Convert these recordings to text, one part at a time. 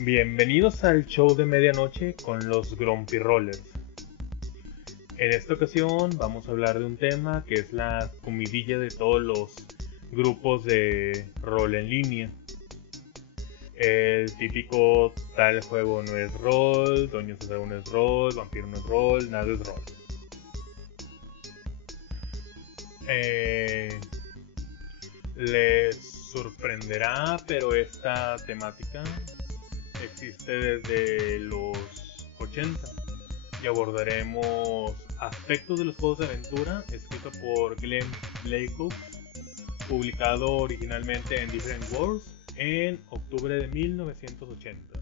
Bienvenidos al show de medianoche con los Grumpy Rollers. En esta ocasión vamos a hablar de un tema que es la comidilla de todos los grupos de rol en línea. El típico tal juego no es rol, Doño César no es rol, Vampiro no es rol, nada es rol. Les sorprenderá, pero esta temática existe desde los 80 y abordaremos aspectos de los juegos de aventura escrito por Glenn Blackout, publicado originalmente en Different Worlds en octubre de 1980.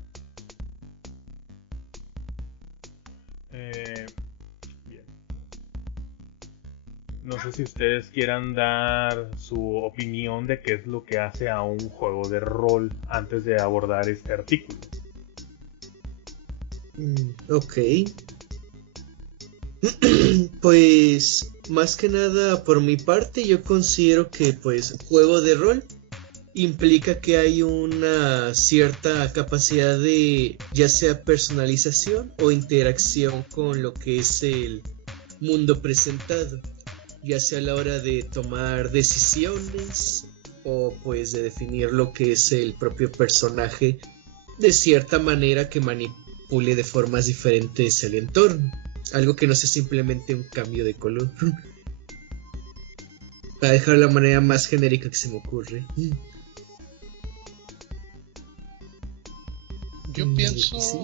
Bien. No sé si ustedes quieran dar su opinión de qué es lo que hace a un juego de rol antes de abordar este artículo. Ok. Pues más que nada por mi parte yo considero que pues juego de rol implica que hay una cierta capacidad de ya sea personalización o interacción con lo que es el mundo presentado, ya sea a la hora de tomar decisiones o pues de definir lo que es el propio personaje de cierta manera que manipule de formas diferentes el entorno. Algo que no sea simplemente un cambio de color. Para dejar la manera más genérica que se me ocurre. Yo pienso, ¿Sí?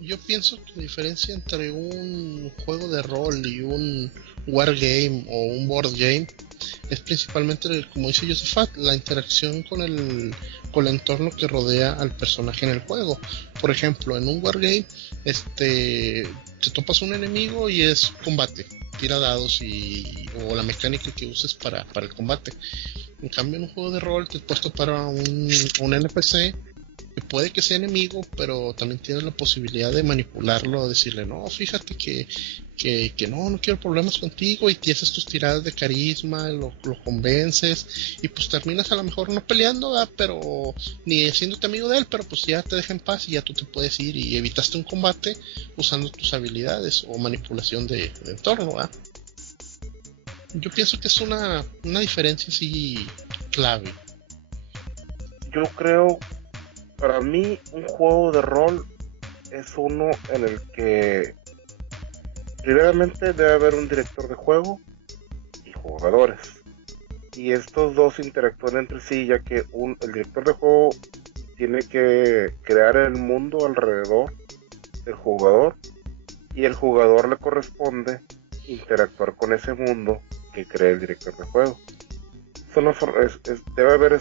yo pienso que la diferencia entre un juego de rol y un wargame o un board game es principalmente, como dice Josephat, la interacción con el entorno que rodea al personaje en el juego. Por ejemplo, en un wargame, te topas un enemigo y es combate, tira dados o la mecánica que uses para el combate. En cambio, en un juego de rol te puedes topar a un NPC que puede que sea enemigo, pero también tienes la posibilidad de manipularlo, decirle, no, fíjate que no quiero problemas contigo, y te haces tus tiradas de carisma, lo convences, y pues terminas a lo mejor no peleando, pero ni haciéndote amigo de él, pero pues ya te deja en paz y ya tú te puedes ir y evitaste un combate usando tus habilidades o manipulación de entorno, ¿verdad? Yo pienso que es una diferencia así clave. Yo creo, para mí, un juego de rol es uno en el que primeramente debe haber un director de juego y jugadores. Y estos dos interactúan entre sí, ya que el director de juego tiene que crear el mundo alrededor del jugador, y el jugador le corresponde interactuar con ese mundo que crea el director de juego. Debe haber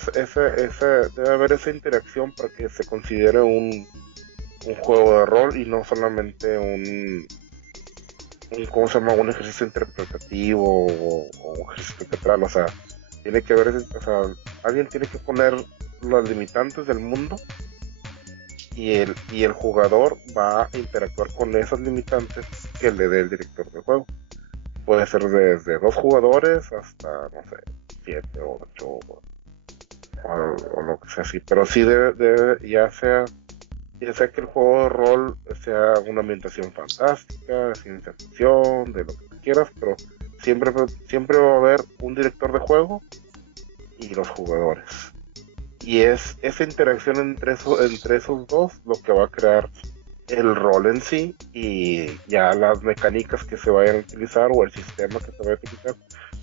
esa interacción para que se considere un juego de rol y no solamente ¿cómo se llama? Un ejercicio interpretativo o un ejercicio teatral. O sea, tiene que haber, alguien tiene que poner los limitantes del mundo, y el jugador va a interactuar con esas limitantes que le dé el director de juego. Puede ser desde 2 jugadores hasta, no sé, 7, 8 o lo que sea así. Pero sí ya sea que el juego de rol sea una ambientación fantástica, ciencia ficción, de lo que quieras, pero siempre va a haber un director de juego y los jugadores. Y es esa interacción entre esos dos lo que va a crear el rol en sí, y ya las mecánicas que se vayan a utilizar o el sistema que se vaya a utilizar,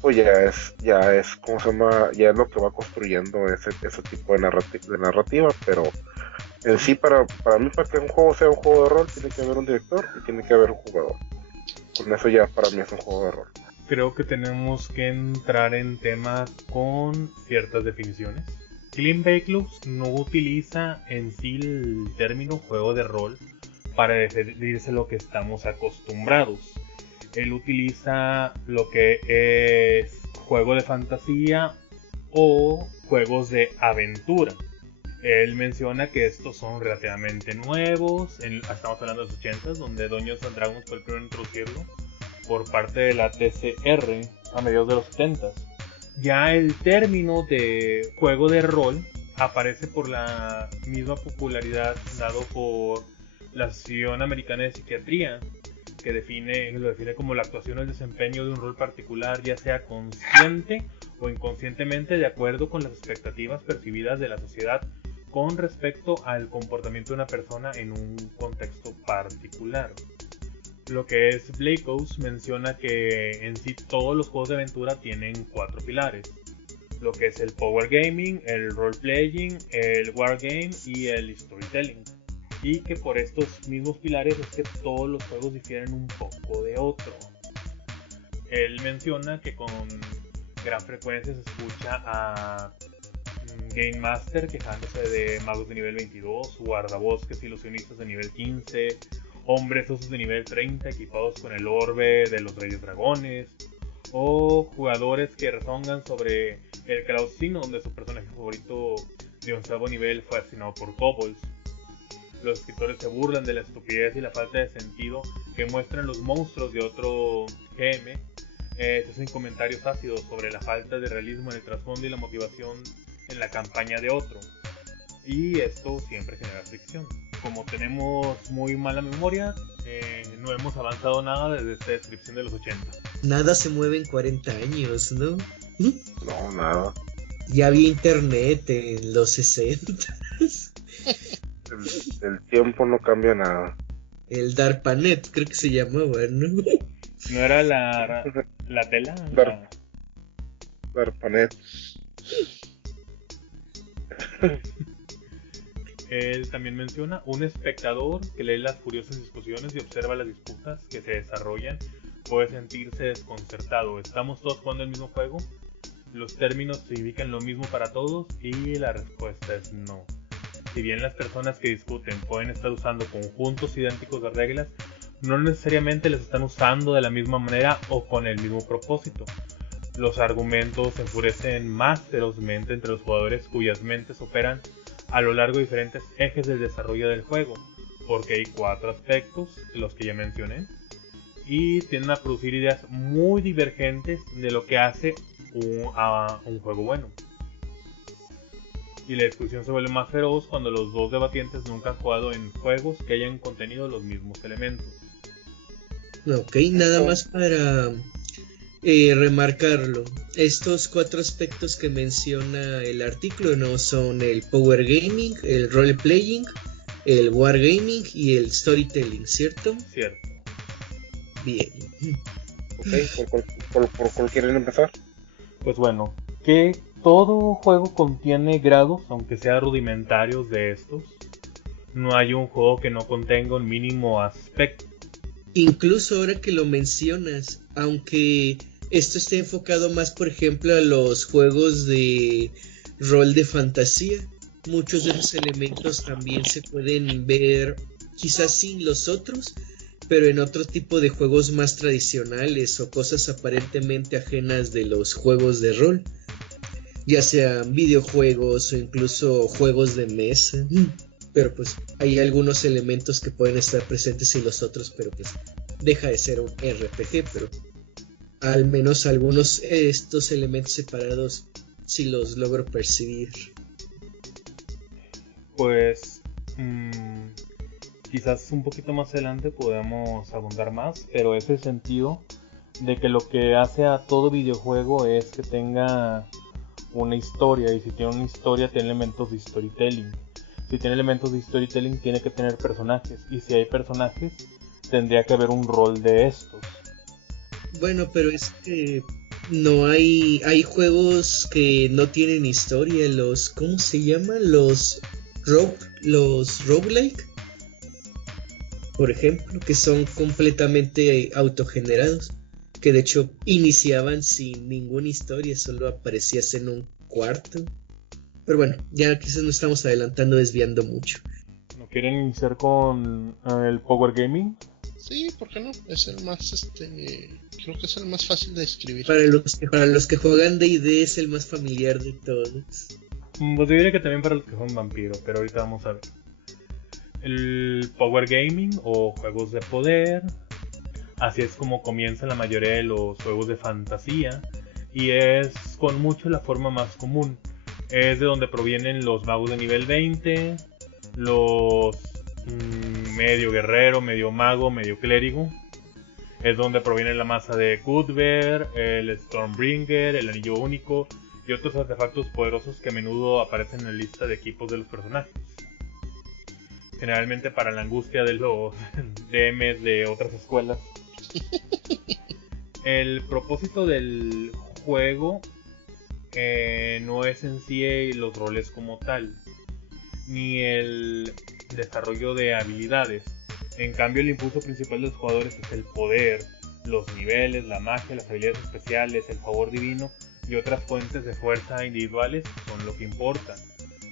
pues ya es ¿cómo se llama? Ya es lo que va construyendo ese tipo de narrativa, pero en sí, para mí, para que un juego sea un juego de rol, tiene que haber un director y tiene que haber un jugador. Con eso ya para mí es un juego de rol. Creo que tenemos que entrar en tema con ciertas definiciones. Glenn Backlund no utiliza en sí el término juego de rol para referirse a lo que estamos acostumbrados. Él utiliza lo que es juego de fantasía o juegos de aventura. Él menciona que estos son relativamente nuevos. Estamos hablando de los 80, donde Dungeons and Dragons fue el primero en introducirlo por parte de la TCR a mediados de los 70. Ya el término de juego de rol aparece por la misma popularidad dado por la Asociación Americana de Psiquiatría, que lo define como la actuación o el desempeño de un rol particular, ya sea consciente o inconscientemente, de acuerdo con las expectativas percibidas de la sociedad con respecto al comportamiento de una persona en un contexto particular. Lo que es Blakehouse menciona que en sí todos los juegos de aventura tienen 4 pilares, lo que es el Power Gaming, el Role Playing, el Wargame y el Storytelling, y que por estos mismos pilares es que todos los juegos difieren un poco de otro. Él menciona que con gran frecuencia se escucha a Game Master quejándose de magos de nivel 22, guardabosques ilusionistas de nivel 15, hombres osos de nivel 30 equipados con el orbe de los reyes dragones, o jugadores que rezongan sobre el Clausino, donde su personaje favorito de 11º nivel fue asesinado por kobolds. Los escritores se burlan de la estupidez y la falta de sentido que muestran los monstruos de otro GM. Se hacen comentarios ácidos sobre la falta de realismo en el trasfondo y la motivación en la campaña de otro. Y esto siempre genera fricción. Como tenemos muy mala memoria, no hemos avanzado nada desde esta descripción de los 80. Nada se mueve en 40 años, ¿no? No, nada. Ya había internet en los 60. El tiempo no cambia nada. El DARPANET, creo que se llamaba, ¿no? ¿No era la tela? DARPANET. Él también menciona un espectador que lee las furiosas discusiones y observa las disputas que se desarrollan puede sentirse desconcertado. ¿Estamos todos jugando el mismo juego? ¿Los términos significan lo mismo para todos? Y la respuesta es no. Si bien las personas que discuten pueden estar usando conjuntos idénticos de reglas, no necesariamente las están usando de la misma manera o con el mismo propósito. Los argumentos se enfurecen más ferozmente entre los jugadores cuyas mentes operan a lo largo de diferentes ejes del desarrollo del juego, porque hay 4 aspectos, los que ya mencioné, y tienden a producir ideas muy divergentes de lo que hace un juego bueno. Y la discusión se vuelve más feroz cuando los dos debatientes nunca han jugado en juegos que hayan contenido los mismos elementos. Ok, nada más para remarcarlo. Estos 4 aspectos que menciona el artículo no son el Power Gaming, el Role Playing, el Wargaming y el Storytelling, ¿cierto? Cierto. Bien. Ok, ¿por cuál quieren empezar? Pues bueno, que todo juego contiene grados, aunque sean rudimentarios de estos. No hay un juego que no contenga un mínimo aspecto. Incluso ahora que lo mencionas, aunque esto esté enfocado más, por ejemplo, a los juegos de rol de fantasía, muchos de los elementos también se pueden ver, quizás sin los otros, pero en otro tipo de juegos más tradicionales o cosas aparentemente ajenas de los juegos de rol, ya sean videojuegos o incluso juegos de mesa. Pero pues hay algunos elementos que pueden estar presentes y los otros, pero pues deja de ser un RPG, pero al menos algunos estos elementos separados sí los logro percibir. Pues quizás un poquito más adelante podemos abundar más, pero es el sentido de que lo que hace a todo videojuego es que tenga una historia, y si tiene una historia tiene elementos de storytelling. Si tiene elementos de storytelling tiene que tener personajes, y si hay personajes tendría que haber un rol de estos. Bueno, pero es que no hay juegos que no tienen historia, los ¿cómo se llaman? Los roguelike, por ejemplo, que son completamente autogenerados, que de hecho iniciaban sin ninguna historia, solo aparecías en un cuarto. Pero bueno, ya quizás nos estamos adelantando, desviando mucho. ¿No quieren iniciar con el Power Gaming? Sí, ¿por qué no? Es el más, creo que es el más fácil de escribir. Para los que juegan D&D es el más familiar de todos. Pues yo diría que también para los que juegan Vampiro, pero ahorita vamos a ver. El Power Gaming o juegos de poder, así es como comienzan la mayoría de los juegos de fantasía, y es con mucho la forma más común. Es de donde provienen los magos de nivel 20, los medio guerrero, medio mago, medio clérigo. Es donde proviene la masa de Cuthbert, el Stormbringer, el anillo único y otros artefactos poderosos que a menudo aparecen en la lista de equipos de los personajes. Generalmente para la angustia de los DMs de otras escuelas. El propósito del juego no es en sí los roles como tal, ni el desarrollo de habilidades. En cambio, el impulso principal de los jugadores es el poder, los niveles, la magia, las habilidades especiales, el favor divino y otras fuentes de fuerza individuales son lo que importa.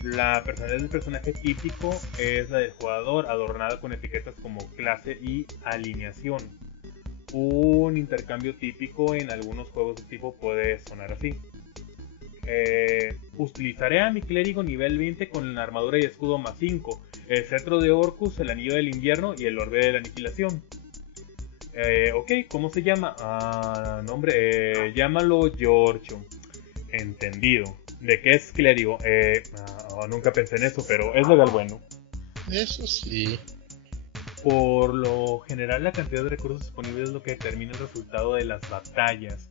La personalidad del personaje típico es la del jugador, adornada con etiquetas como clase y alineación. Un intercambio típico en algunos juegos de tipo puede sonar así. Utilizaré a mi clérigo nivel 20 con la armadura y escudo más 5, el cetro de Orcus, el anillo del invierno y el orbe de la aniquilación. Ok, ¿cómo se llama? Nombre, llámalo Giorgio. Entendido. ¿De qué es clérigo? Nunca pensé en eso, pero es legal bueno. Eso sí. Por lo general, la cantidad de recursos disponibles es lo que determina el resultado de las batallas,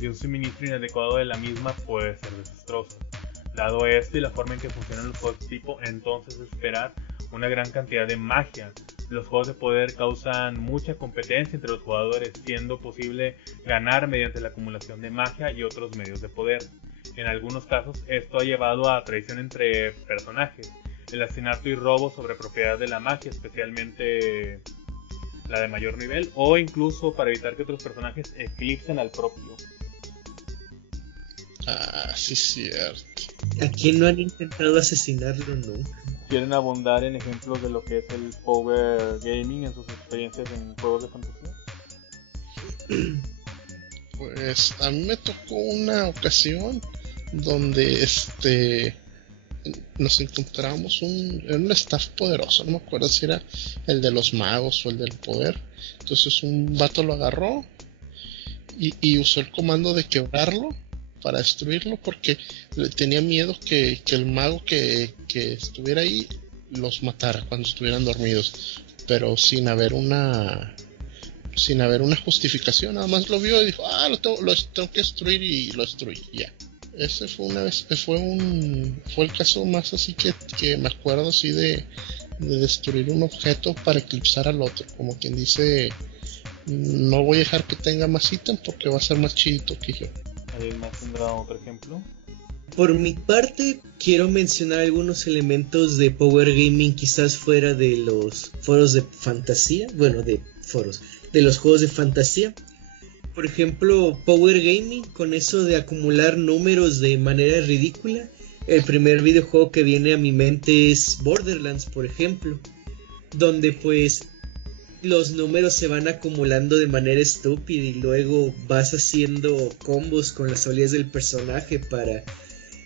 y un suministro inadecuado de la misma puede ser desastroso. Dado esto y la forma en que funcionan los juegos de tipo, entonces esperar una gran cantidad de magia. Los juegos de poder causan mucha competencia entre los jugadores, siendo posible ganar mediante la acumulación de magia y otros medios de poder. En algunos casos, esto ha llevado a traición entre personajes, el asesinato y robo sobre propiedad de la magia, especialmente la de mayor nivel, o incluso para evitar que otros personajes eclipsen al propio. Sí, cierto. ¿A quién no han intentado asesinarlo nunca? ¿Quieren abundar en ejemplos de lo que es el Power Gaming en sus experiencias en juegos de fantasía? Pues a mí me tocó una ocasión donde nos encontramos un staff poderoso, no me acuerdo si era el de los magos o el del poder. Entonces un vato lo agarró y usó el comando de quebrarlo para destruirlo, porque tenía miedo que el mago que estuviera ahí los matara cuando estuvieran dormidos, pero sin haber una justificación. Nada más lo vio y dijo, lo tengo que destruir, y lo destruí, ya. Ese fue una vez, fue el caso más así que me acuerdo, así de destruir un objeto para eclipsar al otro, como quien dice, no voy a dejar que tenga más ítem porque va a ser más chidito que yo. ¿Alguien más tendrá otro ejemplo? Por mi parte, quiero mencionar algunos elementos de Power Gaming quizás fuera de los foros de fantasía, de los juegos de fantasía. Por ejemplo, Power Gaming, con eso de acumular números de manera ridícula. El primer videojuego que viene a mi mente es Borderlands, por ejemplo, donde pues los números se van acumulando de manera estúpida y luego vas haciendo combos con las habilidades del personaje para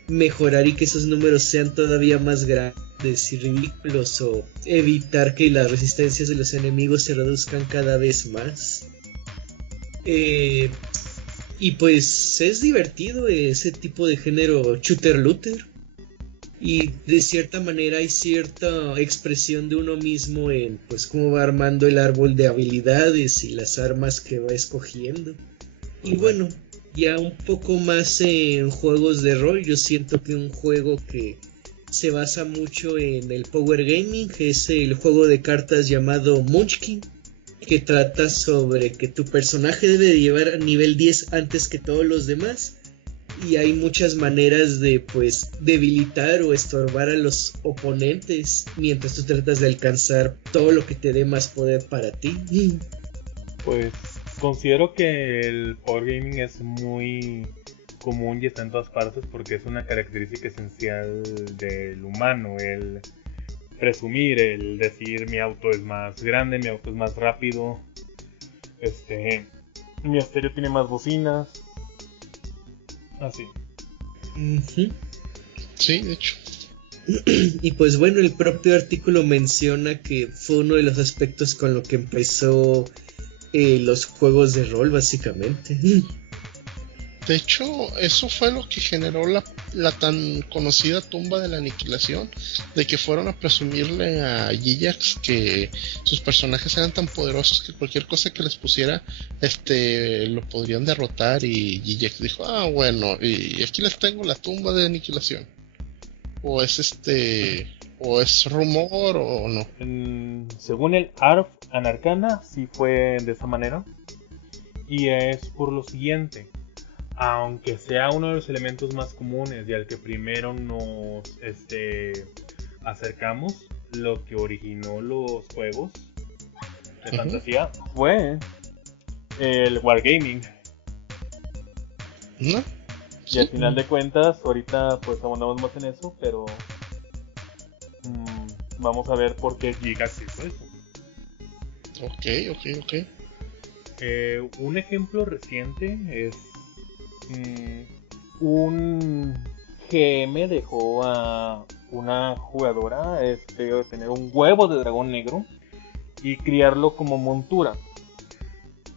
mejorar y que esos números sean todavía más grandes y ridículos, o evitar que las resistencias de los enemigos se reduzcan cada vez más. Y pues es divertido ese tipo de género shooter-looter, y de cierta manera hay cierta expresión de uno mismo en pues cómo va armando el árbol de habilidades y las armas que va escogiendo. Y bueno, ya un poco más en juegos de rol, yo siento que un juego que se basa mucho en el Power Gaming es el juego de cartas llamado Munchkin, que trata sobre que tu personaje debe llevar a nivel 10 antes que todos los demás, y hay muchas maneras de pues debilitar o estorbar a los oponentes mientras tú tratas de alcanzar todo lo que te dé más poder para ti. Pues considero que el Power Gaming es muy común y está en todas partes porque es una característica esencial del humano, el presumir, el decir mi auto es más grande, mi auto es más rápido, mi estéreo tiene más bocinas, así. Uh-huh. Sí, de hecho. Y pues bueno, el propio artículo menciona que fue uno de los aspectos con lo que empezó los juegos de rol, básicamente. De hecho, eso fue lo que generó la tan conocida tumba de la aniquilación, de que fueron a presumirle a Gigax que sus personajes eran tan poderosos que cualquier cosa que les pusiera, lo podrían derrotar, y Gigax dijo, bueno, y aquí les tengo la tumba de aniquilación. O es rumor o no. Según el Arf Anarcana, sí fue de esa manera. Y es por lo siguiente. Aunque sea uno de los elementos más comunes y al que primero nos acercamos, lo que originó los juegos de fantasía fue el Wargaming. ¿No? Y al final de cuentas, ahorita pues abundamos más en eso, pero vamos a ver por qué Gigax hizo eso. Ok. Un ejemplo reciente es un GM dejó a una jugadora tener un huevo de dragón negro y criarlo como montura.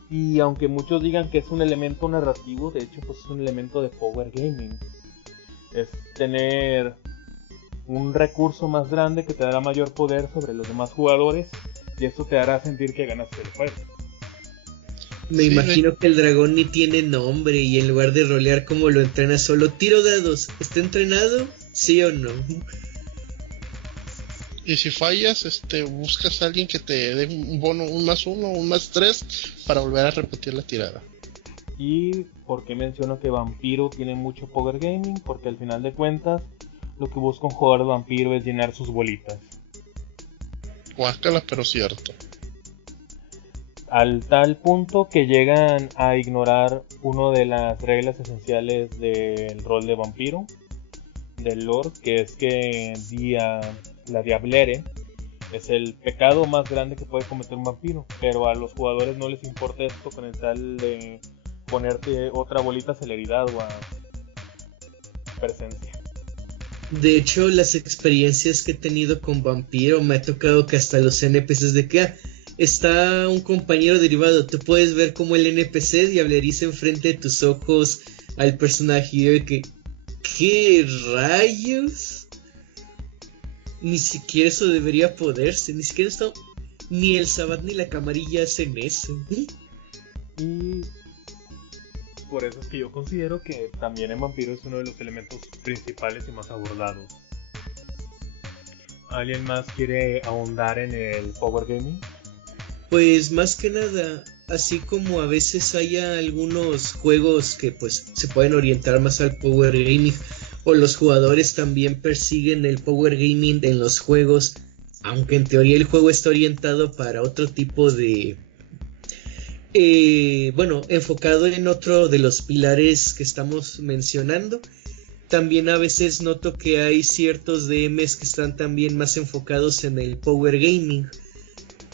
Y aunque muchos digan que es un elemento narrativo, de hecho pues es un elemento de power gaming. Es tener un recurso más grande que te dará mayor poder sobre los demás jugadores, y eso te hará sentir que ganaste el juego. Me imagino que el dragón ni tiene nombre y en lugar de rolear como lo entrena, solo tiro dados. ¿Está entrenado? ¿Sí o no? Y si fallas, buscas a alguien que te dé un bono, un +1 o un +3 para volver a repetir la tirada. ¿Y por qué menciono que Vampiro tiene mucho power gaming? Porque al final de cuentas, lo que busca un jugador de Vampiro es llenar sus bolitas. Guácala, pero cierto. Al tal punto que llegan a ignorar una de las reglas esenciales del rol de Vampiro, del lore, que es que la Diablere es el pecado más grande que puede cometer un vampiro, pero a los jugadores no les importa esto con el tal de ponerte otra bolita celeridad o a presencia. De hecho, las experiencias que he tenido con Vampiro me ha tocado que hasta los NPCs de que está un compañero derivado, tú puedes ver como el NPC diableriza enfrente de tus ojos al personaje y de que ¿qué rayos? Ni siquiera eso debería poderse, ni siquiera esto, ni el Sabbat ni la camarilla hacen eso. Y por eso es que yo considero que también en Vampiro es uno de los elementos principales y más abordados. ¿Alguien más quiere ahondar en el Power Gaming? Pues más que nada, así como a veces hay algunos juegos que pues se pueden orientar más al Power Gaming, o los jugadores también persiguen el Power Gaming en los juegos, aunque en teoría el juego está orientado para otro tipo de... enfocado en otro de los pilares que estamos mencionando. También a veces noto que hay ciertos DMs que están también más enfocados en el Power Gaming.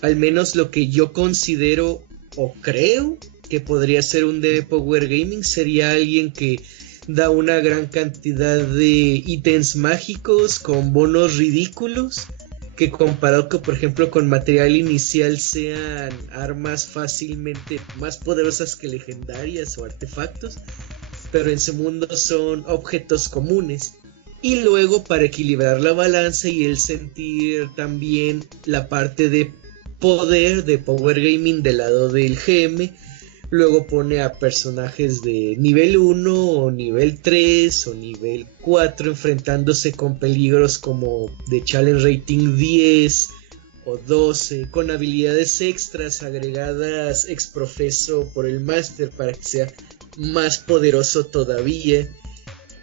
Al menos lo que yo considero o creo que podría ser un DM Power Gaming sería alguien que da una gran cantidad de ítems mágicos con bonos ridículos, que comparado con, por ejemplo, con material inicial sean armas fácilmente más poderosas que legendarias o artefactos, pero en su mundo son objetos comunes. Y luego, para equilibrar la balanza y el sentir también la parte de poder de Power Gaming del lado del GM, luego pone a personajes de nivel 1 o nivel 3 o nivel 4 enfrentándose con peligros como de Challenge Rating 10 o 12, con habilidades extras agregadas ex profeso por el Master para que sea más poderoso todavía,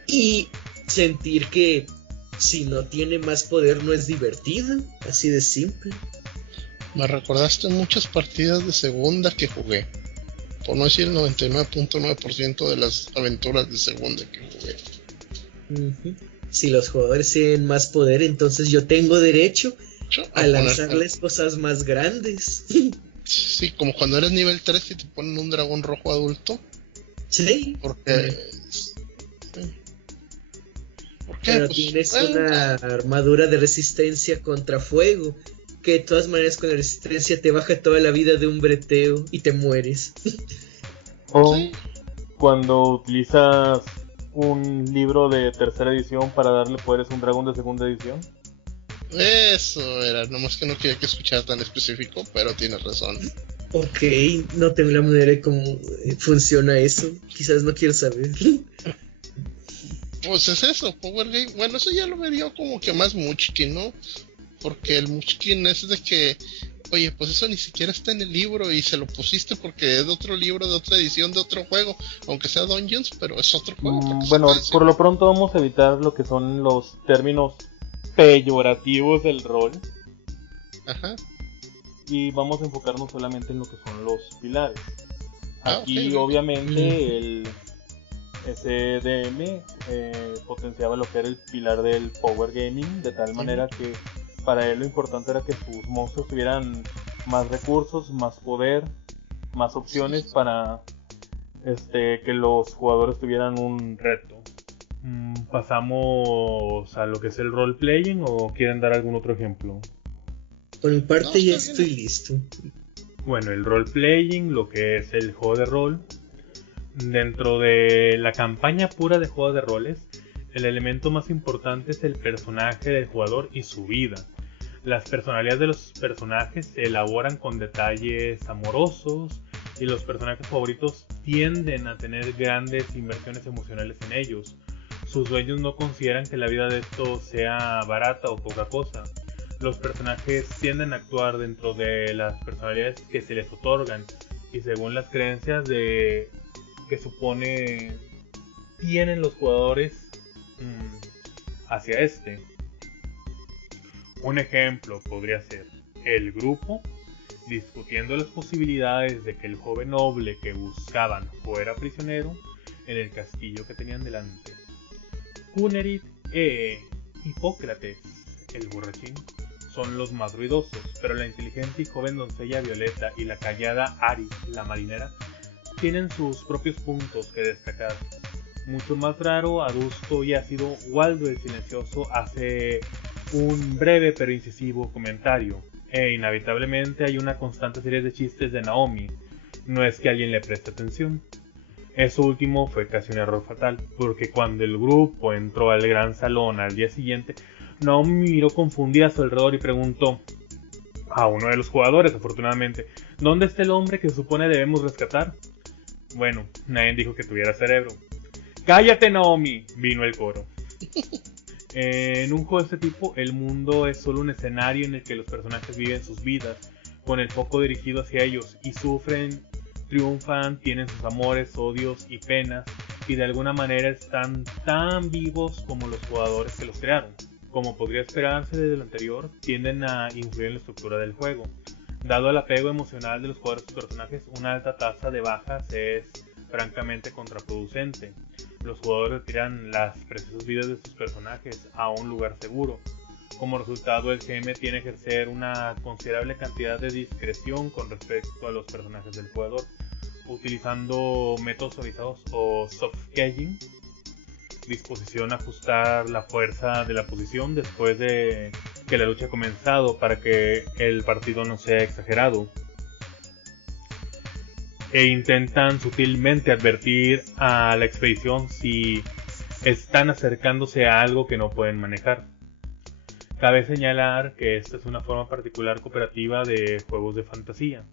y sentir que si no tiene más poder no es divertido, así de simple. Me recordaste muchas partidas de segunda que jugué, por no decir el 99.9% de las aventuras de segunda que jugué. Si los jugadores tienen más poder, entonces yo tengo derecho a lanzarles cosas más grandes. Sí, como cuando eres nivel 3 y te ponen un dragón rojo adulto. Sí. Porque... Pero pues, tienes una armadura de resistencia contra fuego, que de todas maneras con la resistencia te baja toda la vida de un breteo y te mueres. O cuando utilizas un libro de tercera edición para darle poderes a un dragón de segunda edición. Eso era, nomás que no quería que escuchara tan específico, pero tienes razón. Ok, no tengo la manera de cómo funciona eso. Quizás no quiero saber. Pues es eso, Power Game. Bueno, eso ya lo vería como que más Munchkin, ¿no? Porque el Munchkin es de que, oye, pues eso ni siquiera está en el libro y se lo pusiste porque es de otro libro, de otra edición, de otro juego, aunque sea Dungeons, pero es otro juego. Bueno, por lo pronto vamos a evitar lo que son los términos peyorativos del rol. Ajá. Y vamos a enfocarnos solamente en lo que son los pilares. Aquí okay. Obviamente el SDM potenciaba lo que era el pilar del Power Gaming, de tal manera que para él lo importante era que sus monstruos tuvieran más recursos, más poder, más opciones para que los jugadores tuvieran un reto. ¿Pasamos a lo que es el role playing o quieren dar algún otro ejemplo? Por mi parte ya estoy listo. Bueno, el role playing, lo que es el juego de rol. Dentro de la campaña pura de juego de roles, el elemento más importante es el personaje del jugador y su vida. Las personalidades de los personajes se elaboran con detalles amorosos y los personajes favoritos tienden a tener grandes inversiones emocionales en ellos. Sus dueños no consideran que la vida de estos sea barata o poca cosa. Los personajes tienden a actuar dentro de las personalidades que se les otorgan y según las creencias que tienen los jugadores hacia este. Un ejemplo podría ser el grupo discutiendo las posibilidades de que el joven noble que buscaban fuera prisionero en el castillo que tenían delante. Cúnerid e Hipócrates, el borrachín, son los más ruidosos, pero la inteligente y joven doncella Violeta y la callada Aris, la marinera, tienen sus propios puntos que destacar. Mucho más raro, adusto y ácido, Waldo el silencioso hace un breve pero incisivo comentario, e inevitablemente hay una constante serie de chistes de Naomi. No es que alguien le preste atención. Eso último fue casi un error fatal, porque cuando el grupo entró al gran salón al día siguiente, Naomi miró confundida a su alrededor y preguntó a uno de los jugadores, afortunadamente, ¿dónde está el hombre que se supone debemos rescatar? Bueno, nadie dijo que tuviera cerebro. ¡Cállate, Naomi!, vino el coro. En un juego de este tipo, el mundo es solo un escenario en el que los personajes viven sus vidas, con el foco dirigido hacia ellos, y sufren, triunfan, tienen sus amores, odios y penas, y de alguna manera están tan vivos como los jugadores que los crearon. Como podría esperarse desde lo anterior, tienden a influir en la estructura del juego. Dado el apego emocional de los jugadores a sus personajes, una alta tasa de bajas es francamente contraproducente. Los jugadores retiran las preciosas vidas de sus personajes a un lugar seguro. Como resultado, el GM tiene que ejercer una considerable cantidad de discreción con respecto a los personajes del jugador, utilizando métodos suavizados o soft caging, disposición a ajustar la fuerza de la posición después de que la lucha ha comenzado para que el partido no sea exagerado, e intentan sutilmente advertir a la expedición si están acercándose a algo que no pueden manejar. Cabe señalar que esta es una forma particular cooperativa de juegos de fantasía.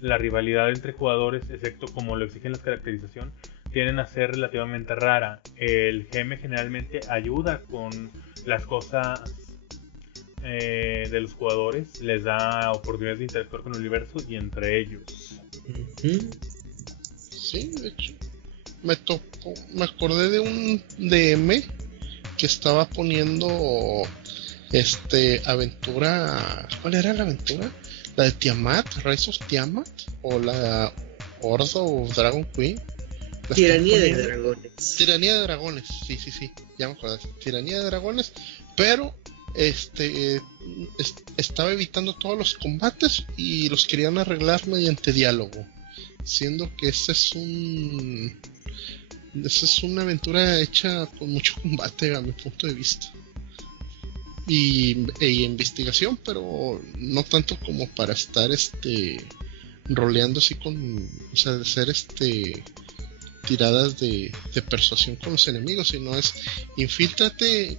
La rivalidad entre jugadores, excepto como lo exigen las caracterizaciones, tienden a ser relativamente rara. El GM generalmente ayuda con las cosas de los jugadores, les da oportunidades de interactuar con el universo y entre ellos. Sí, de hecho, me acordé de un DM que estaba poniendo aventura. ¿Cuál era la aventura? ¿La de Tiamat? ¿Rise of Tiamat? ¿O la Ordo of Dragon Queen? Tiranía de dragones. Tiranía de dragones, sí, ya me acordé. Tiranía de dragones, pero estaba evitando todos los combates y los querían arreglar mediante diálogo, siendo que esa es una aventura hecha con mucho combate a mi punto de vista y investigación, pero no tanto como para estar roleando así con, o sea, de ser tiradas de persuasión con los enemigos, sino es infíltrate,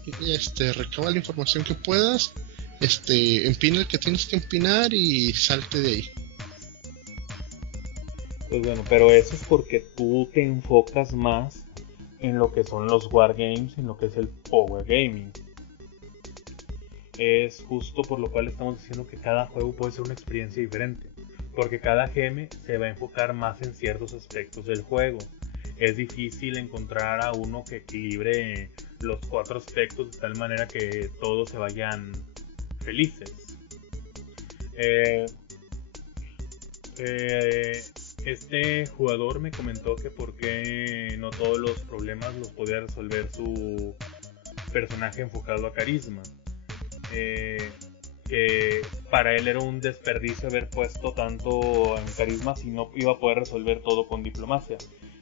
recaba la información que puedas, empina el que tienes que empinar y salte de ahí. Pues bueno, pero eso es porque tú te enfocas más en lo que son los wargames, en lo que es el power gaming. Es justo por lo cual estamos diciendo que cada juego puede ser una experiencia diferente, porque cada GM se va a enfocar más en ciertos aspectos del juego. Es difícil encontrar a uno que equilibre los 4 aspectos de tal manera que todos se vayan felices. Este jugador me comentó que por qué no todos los problemas los podía resolver su personaje enfocado a carisma. Que para él era un desperdicio haber puesto tanto en carisma si no iba a poder resolver todo con diplomacia.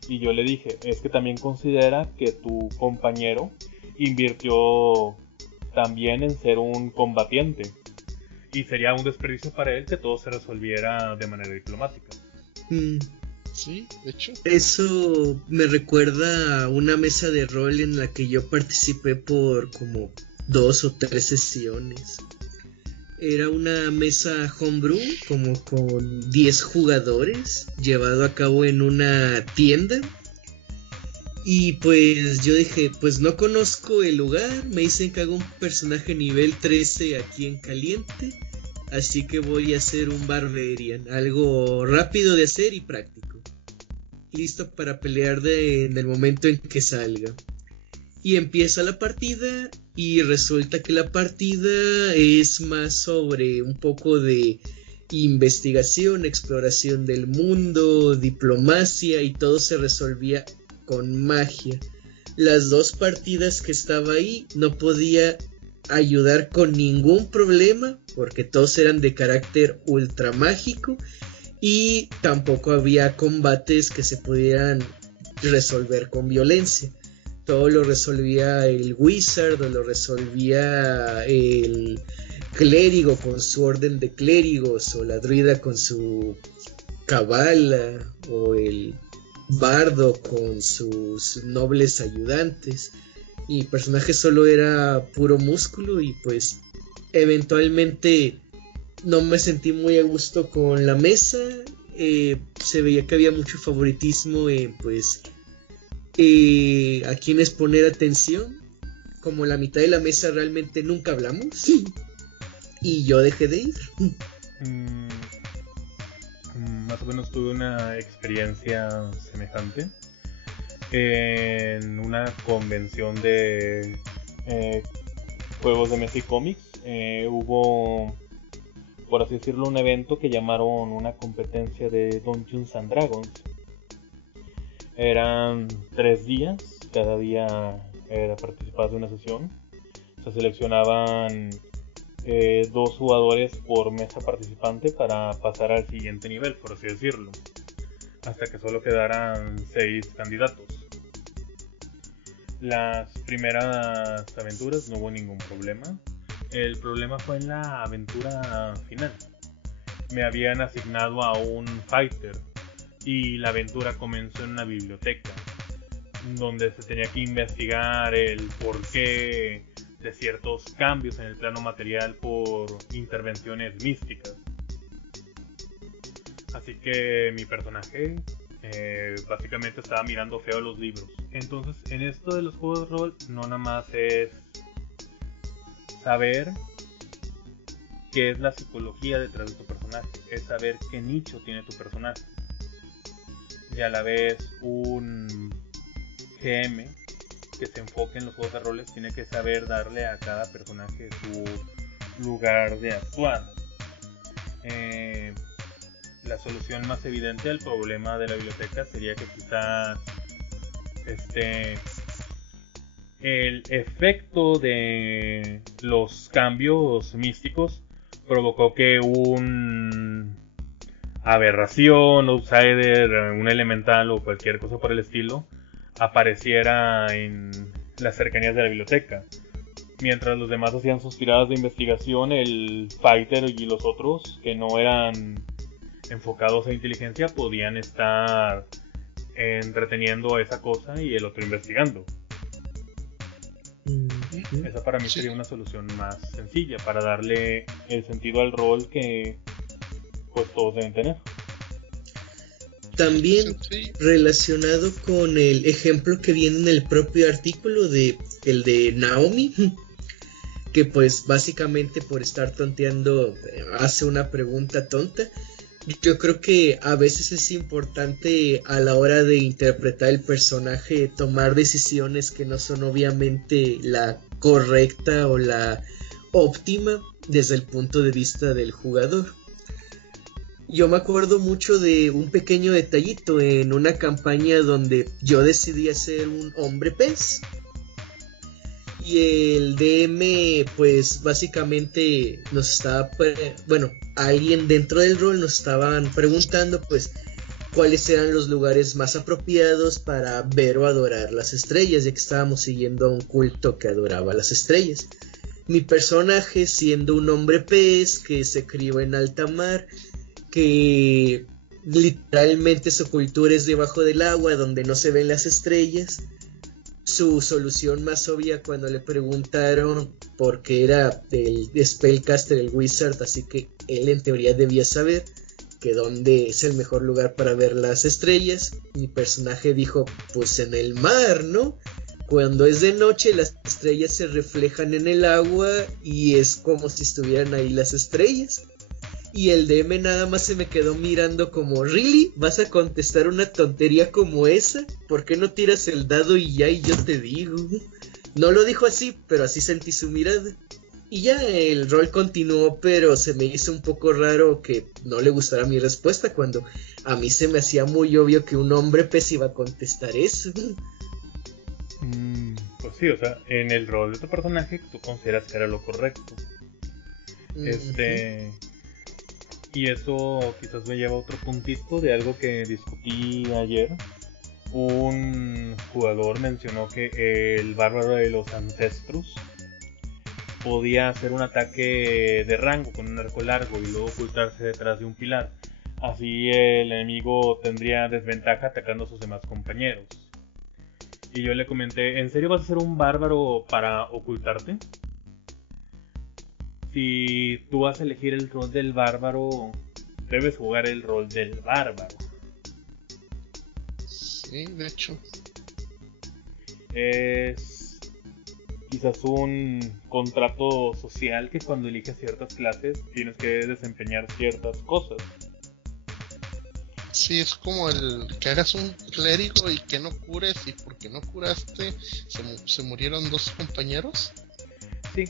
Y yo le dije, es que también considera que tu compañero invirtió también en ser un combatiente. Y sería un desperdicio para él que todo se resolviera de manera diplomática. Sí, de hecho. Eso me recuerda a una mesa de rol en la que yo participé por como 2 o 3 sesiones. Era una mesa homebrew como con 10 jugadores, llevado a cabo en una tienda. Y pues yo dije, pues no conozco el lugar, me dicen que hago un personaje nivel 13 aquí en caliente, así que voy a hacer un Barbarian, algo rápido de hacer y práctico, listo para pelear en el momento en que salga. Y empieza la partida y resulta que la partida es más sobre un poco de investigación, exploración del mundo, diplomacia, y todo se resolvía con magia. Las 2 partidas que estaba ahí no podía ayudar con ningún problema porque todos eran de carácter ultra mágico y tampoco había combates que se pudieran resolver con violencia. Todo lo resolvía el wizard o lo resolvía el clérigo con su orden de clérigos, o la druida con su cabala, o el bardo con sus nobles ayudantes. Y el personaje solo era puro músculo y pues eventualmente no me sentí muy a gusto con la mesa. Se veía que había mucho favoritismo en pues a quienes poner atención. Como la mitad de la mesa realmente nunca hablamos y yo dejé de ir. Más o menos tuve una experiencia semejante en una convención de juegos de mesa y cómics. Hubo, por así decirlo, un evento que llamaron una competencia de Dungeons and Dragons. Eran 3 días, cada día era participar de una sesión. Se seleccionaban 2 jugadores por mesa participante para pasar al siguiente nivel, por así decirlo, hasta que solo quedaran 6 candidatos. Las primeras aventuras no hubo ningún problema. El problema fue en la aventura final. Me habían asignado a un fighter y la aventura comenzó en una biblioteca donde se tenía que investigar el porqué de ciertos cambios en el plano material por intervenciones místicas. Así que mi personaje básicamente estaba mirando feo los libros. Entonces, en esto de los juegos de rol no nada más es saber qué es la psicología detrás de tu personaje, es saber qué nicho tiene tu personaje. Y a la vez un GM que se enfoque en los juegos de roles tiene que saber darle a cada personaje su lugar de actuar. La solución más evidente al problema de la biblioteca sería que quizás el efecto de los cambios místicos provocó que un aberración, outsider, un elemental o cualquier cosa por el estilo apareciera en las cercanías de la biblioteca. Mientras los demás hacían sus tiradas de investigación, el fighter y los otros que no eran enfocados a inteligencia podían estar entreteniendo a esa cosa y el otro investigando. Esa para mí sería una solución más sencilla para darle el sentido al rol que pues todos deben tener. También relacionado con el ejemplo que viene en el propio artículo de el de Naomi, que pues básicamente por estar tonteando hace una pregunta tonta. Yo creo que a veces es importante a la hora de interpretar el personaje tomar decisiones que no son obviamente la correcta o la óptima desde el punto de vista del jugador. Yo me acuerdo mucho de un pequeño detallito en una campaña donde yo decidí hacer un hombre pez. Y el DM pues básicamente nos estaba, alguien dentro del rol nos estaban preguntando pues cuáles eran los lugares más apropiados para ver o adorar las estrellas, ya que estábamos siguiendo a un culto que adoraba las estrellas. Mi personaje, siendo un hombre pez que se crió en alta mar, que literalmente su cultura es debajo del agua donde no se ven las estrellas, su solución más obvia cuando le preguntaron por qué era el spellcaster, el wizard, así que él en teoría debía saber que dónde es el mejor lugar para ver las estrellas. Mi personaje dijo, pues en el mar, ¿no? Cuando es de noche las estrellas se reflejan en el agua y es como si estuvieran ahí las estrellas. Y el DM nada más se me quedó mirando como, ¿really? ¿Vas a contestar una tontería como esa? ¿Por qué no tiras el dado y ya y yo te digo? No lo dijo así, pero así sentí su mirada. Y ya el rol continuó, pero se me hizo un poco raro que no le gustara mi respuesta cuando a mí se me hacía muy obvio que un hombre pez iba a contestar eso. Pues sí, o sea, en el rol de tu personaje tú consideras que era lo correcto. Y eso quizás me lleva a otro puntito de algo que discutí ayer. Un jugador mencionó que el bárbaro de los ancestros podía hacer un ataque de rango con un arco largo y luego ocultarse detrás de un pilar. Así el enemigo tendría desventaja atacando a sus demás compañeros. Y yo le comenté, ¿en serio vas a ser un bárbaro para ocultarte? Si tú vas a elegir el rol del bárbaro, debes jugar el rol del bárbaro. Sí, de hecho. Es quizás un contrato social que cuando eliges ciertas clases tienes que desempeñar ciertas cosas. Sí, es como el que hagas un clérigo y que no cures, y porque no curaste se murieron 2 compañeros. Sí.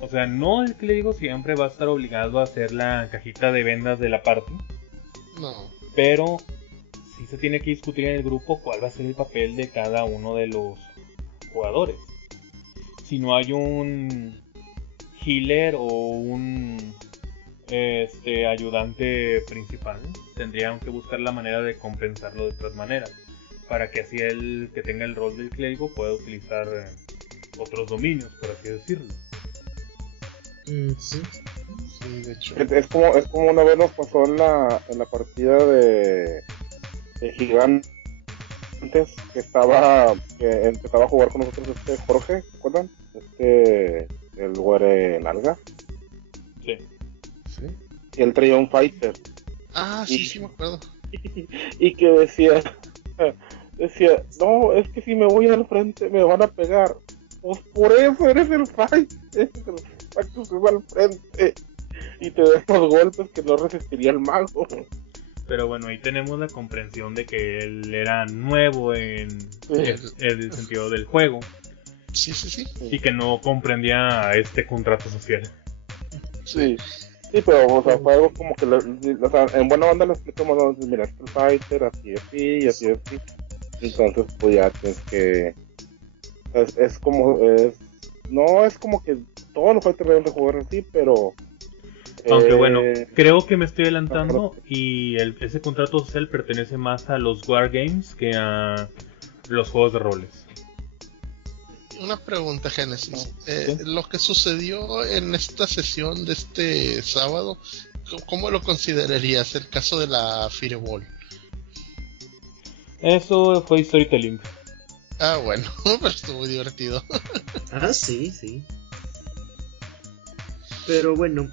O sea, no el clérigo siempre va a estar obligado a hacer la cajita de vendas de la party. No. Pero sí se tiene que discutir en el grupo cuál va a ser el papel de cada uno de los jugadores. Si no hay un healer o un ayudante principal, tendrían que buscar la manera de compensarlo de otras maneras, para que así el que tenga el rol del clérigo pueda utilizar otros dominios, por así decirlo. Sí, de hecho. Es como una vez nos pasó en la partida de Gigantes que empezaba a jugar con nosotros Jorge, ¿se acuerdan? El güere nalga. Sí. Sí. Y él traía un fighter. Ah, sí, me acuerdo. Y que decía, no, es que si me voy al frente me van a pegar. Pues por eso eres el fighter. Para que se va al frente y te den los golpes que no resistiría el mago. Pero bueno, ahí tenemos la comprensión de que él era nuevo en el sentido del juego. Sí. Y que no comprendía este contrato social. Sí, pero o sea, fue algo como que en buena onda le explicamos, ¿no? Mira, este fighter, así, entonces pues ya tienes que es como no es como que todos los fighters deben de jugar así, pero aunque bueno, creo que me estoy adelantando y ese contrato social pertenece más a los wargames que a los juegos de roles. Una pregunta, Génesis. ¿Sí? Lo que sucedió en esta sesión de este sábado, ¿cómo lo considerarías el caso de la Fireball? Eso fue storytelling. Ah, bueno, pero estuvo muy divertido. Ah, sí, sí. Pero bueno,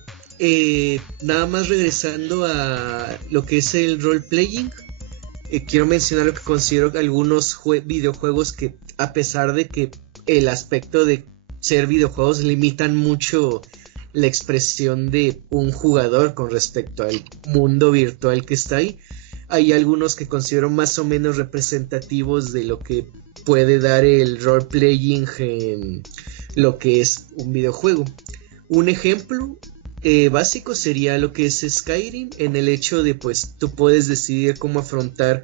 nada más regresando a lo que es el role-playing, quiero mencionar lo que considero algunos videojuegos que, a pesar de que el aspecto de ser videojuegos limitan mucho la expresión de un jugador con respecto al mundo virtual que está ahí, hay algunos que considero más o menos representativos de lo que puede dar el role-playing en lo que es un videojuego. Un ejemplo básico sería lo que es Skyrim, en el hecho de pues tú puedes decidir cómo afrontar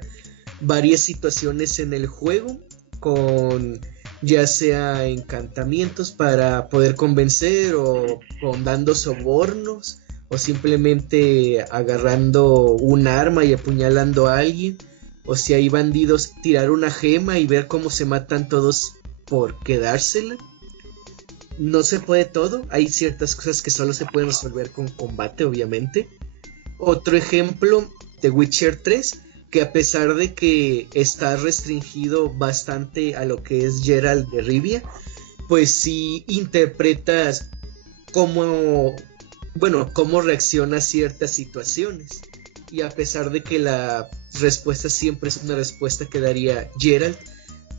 varias situaciones en el juego con ya sea encantamientos para poder convencer o con dando sobornos o simplemente agarrando un arma y apuñalando a alguien, o si hay bandidos tirar una gema y ver cómo se matan todos por quedársela. No se puede todo, hay ciertas cosas que solo se pueden resolver con combate, obviamente. Otro ejemplo, The Witcher 3, que a pesar de que está restringido bastante a lo que es Geralt de Rivia, pues sí interpretas cómo reacciona a ciertas situaciones. Y a pesar de que la respuesta siempre es una respuesta que daría Geralt,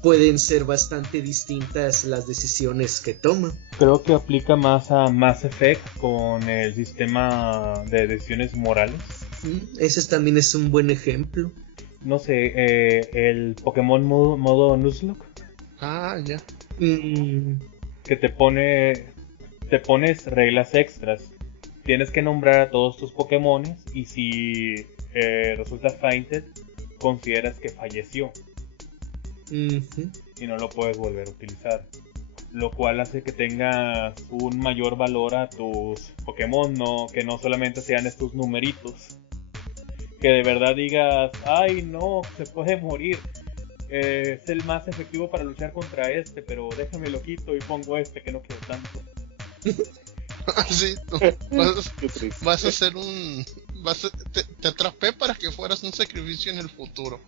pueden ser bastante distintas las decisiones que toma. Creo que aplica más a Mass Effect con el sistema de decisiones morales. Ese también es un buen ejemplo. No sé, el Pokémon modo Nuzlocke. Ah, ya. Que te pones reglas extras. Tienes que nombrar a todos tus Pokémones y si resulta fainted, consideras que falleció. Y no lo puedes volver a utilizar, lo cual hace que tengas un mayor valor a tus Pokémon, que no solamente sean estos numeritos, que de verdad digas, ay no, se puede morir, es el más efectivo para luchar contra este, pero déjame lo quito y pongo este que no quiero tanto. Sí, vas a hacer te atrapé para que fueras un sacrificio en el futuro.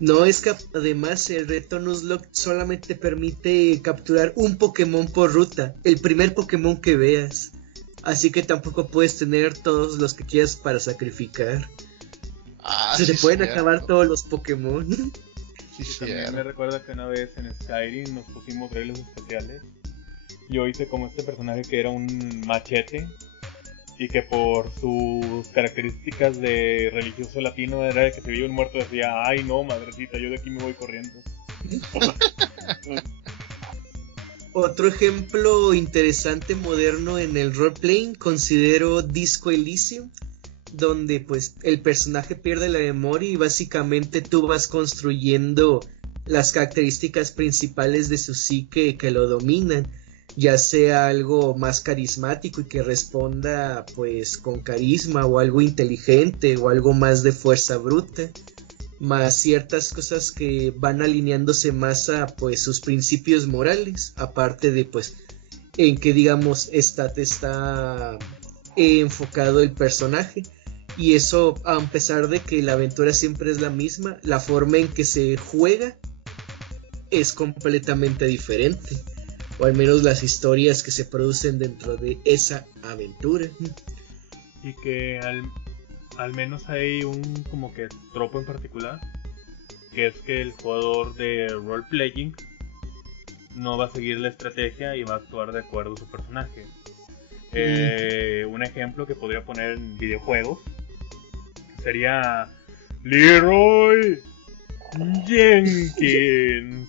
No, es que además el reto Nuzlocke solamente permite capturar un Pokémon por ruta, el primer Pokémon que veas. Así que tampoco puedes tener todos los que quieras para sacrificar. Se te pueden acabar todos los Pokémon. Sí, también me recuerda que una vez en Skyrim nos pusimos reglas especiales. Yo hice como este personaje que era un machete y que por sus características de religioso latino era de que se veía un muerto y decía, ay no, madrecita, yo de aquí me voy corriendo. Otro ejemplo interesante moderno en el roleplaying considero Disco Elysium, donde pues el personaje pierde la memoria y básicamente tú vas construyendo las características principales de su psique que lo dominan, ya sea algo más carismático y que responda pues con carisma, o algo inteligente, o algo más de fuerza bruta, más ciertas cosas que van alineándose más a pues sus principios morales, aparte de pues en que digamos está enfocado el personaje. Y eso, a pesar de que la aventura siempre es la misma, la forma en que se juega es completamente diferente, o al menos las historias que se producen dentro de esa aventura. Y que al menos hay un como que tropo en particular, que es que el jugador de role-playing no va a seguir la estrategia y va a actuar de acuerdo a su personaje. Un ejemplo que podría poner en videojuegos sería Leroy Jenkins.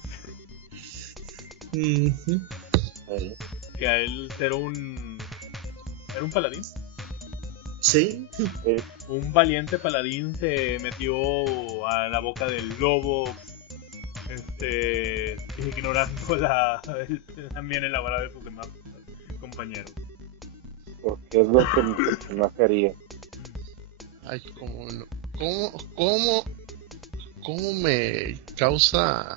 Que a él era un paladín. Sí. Un valiente paladín se metió a la boca del lobo, ignorando también el elaborado de sus demás compañeros. Porque es lo que mi personaje haría. Ay, ¿cómo me causa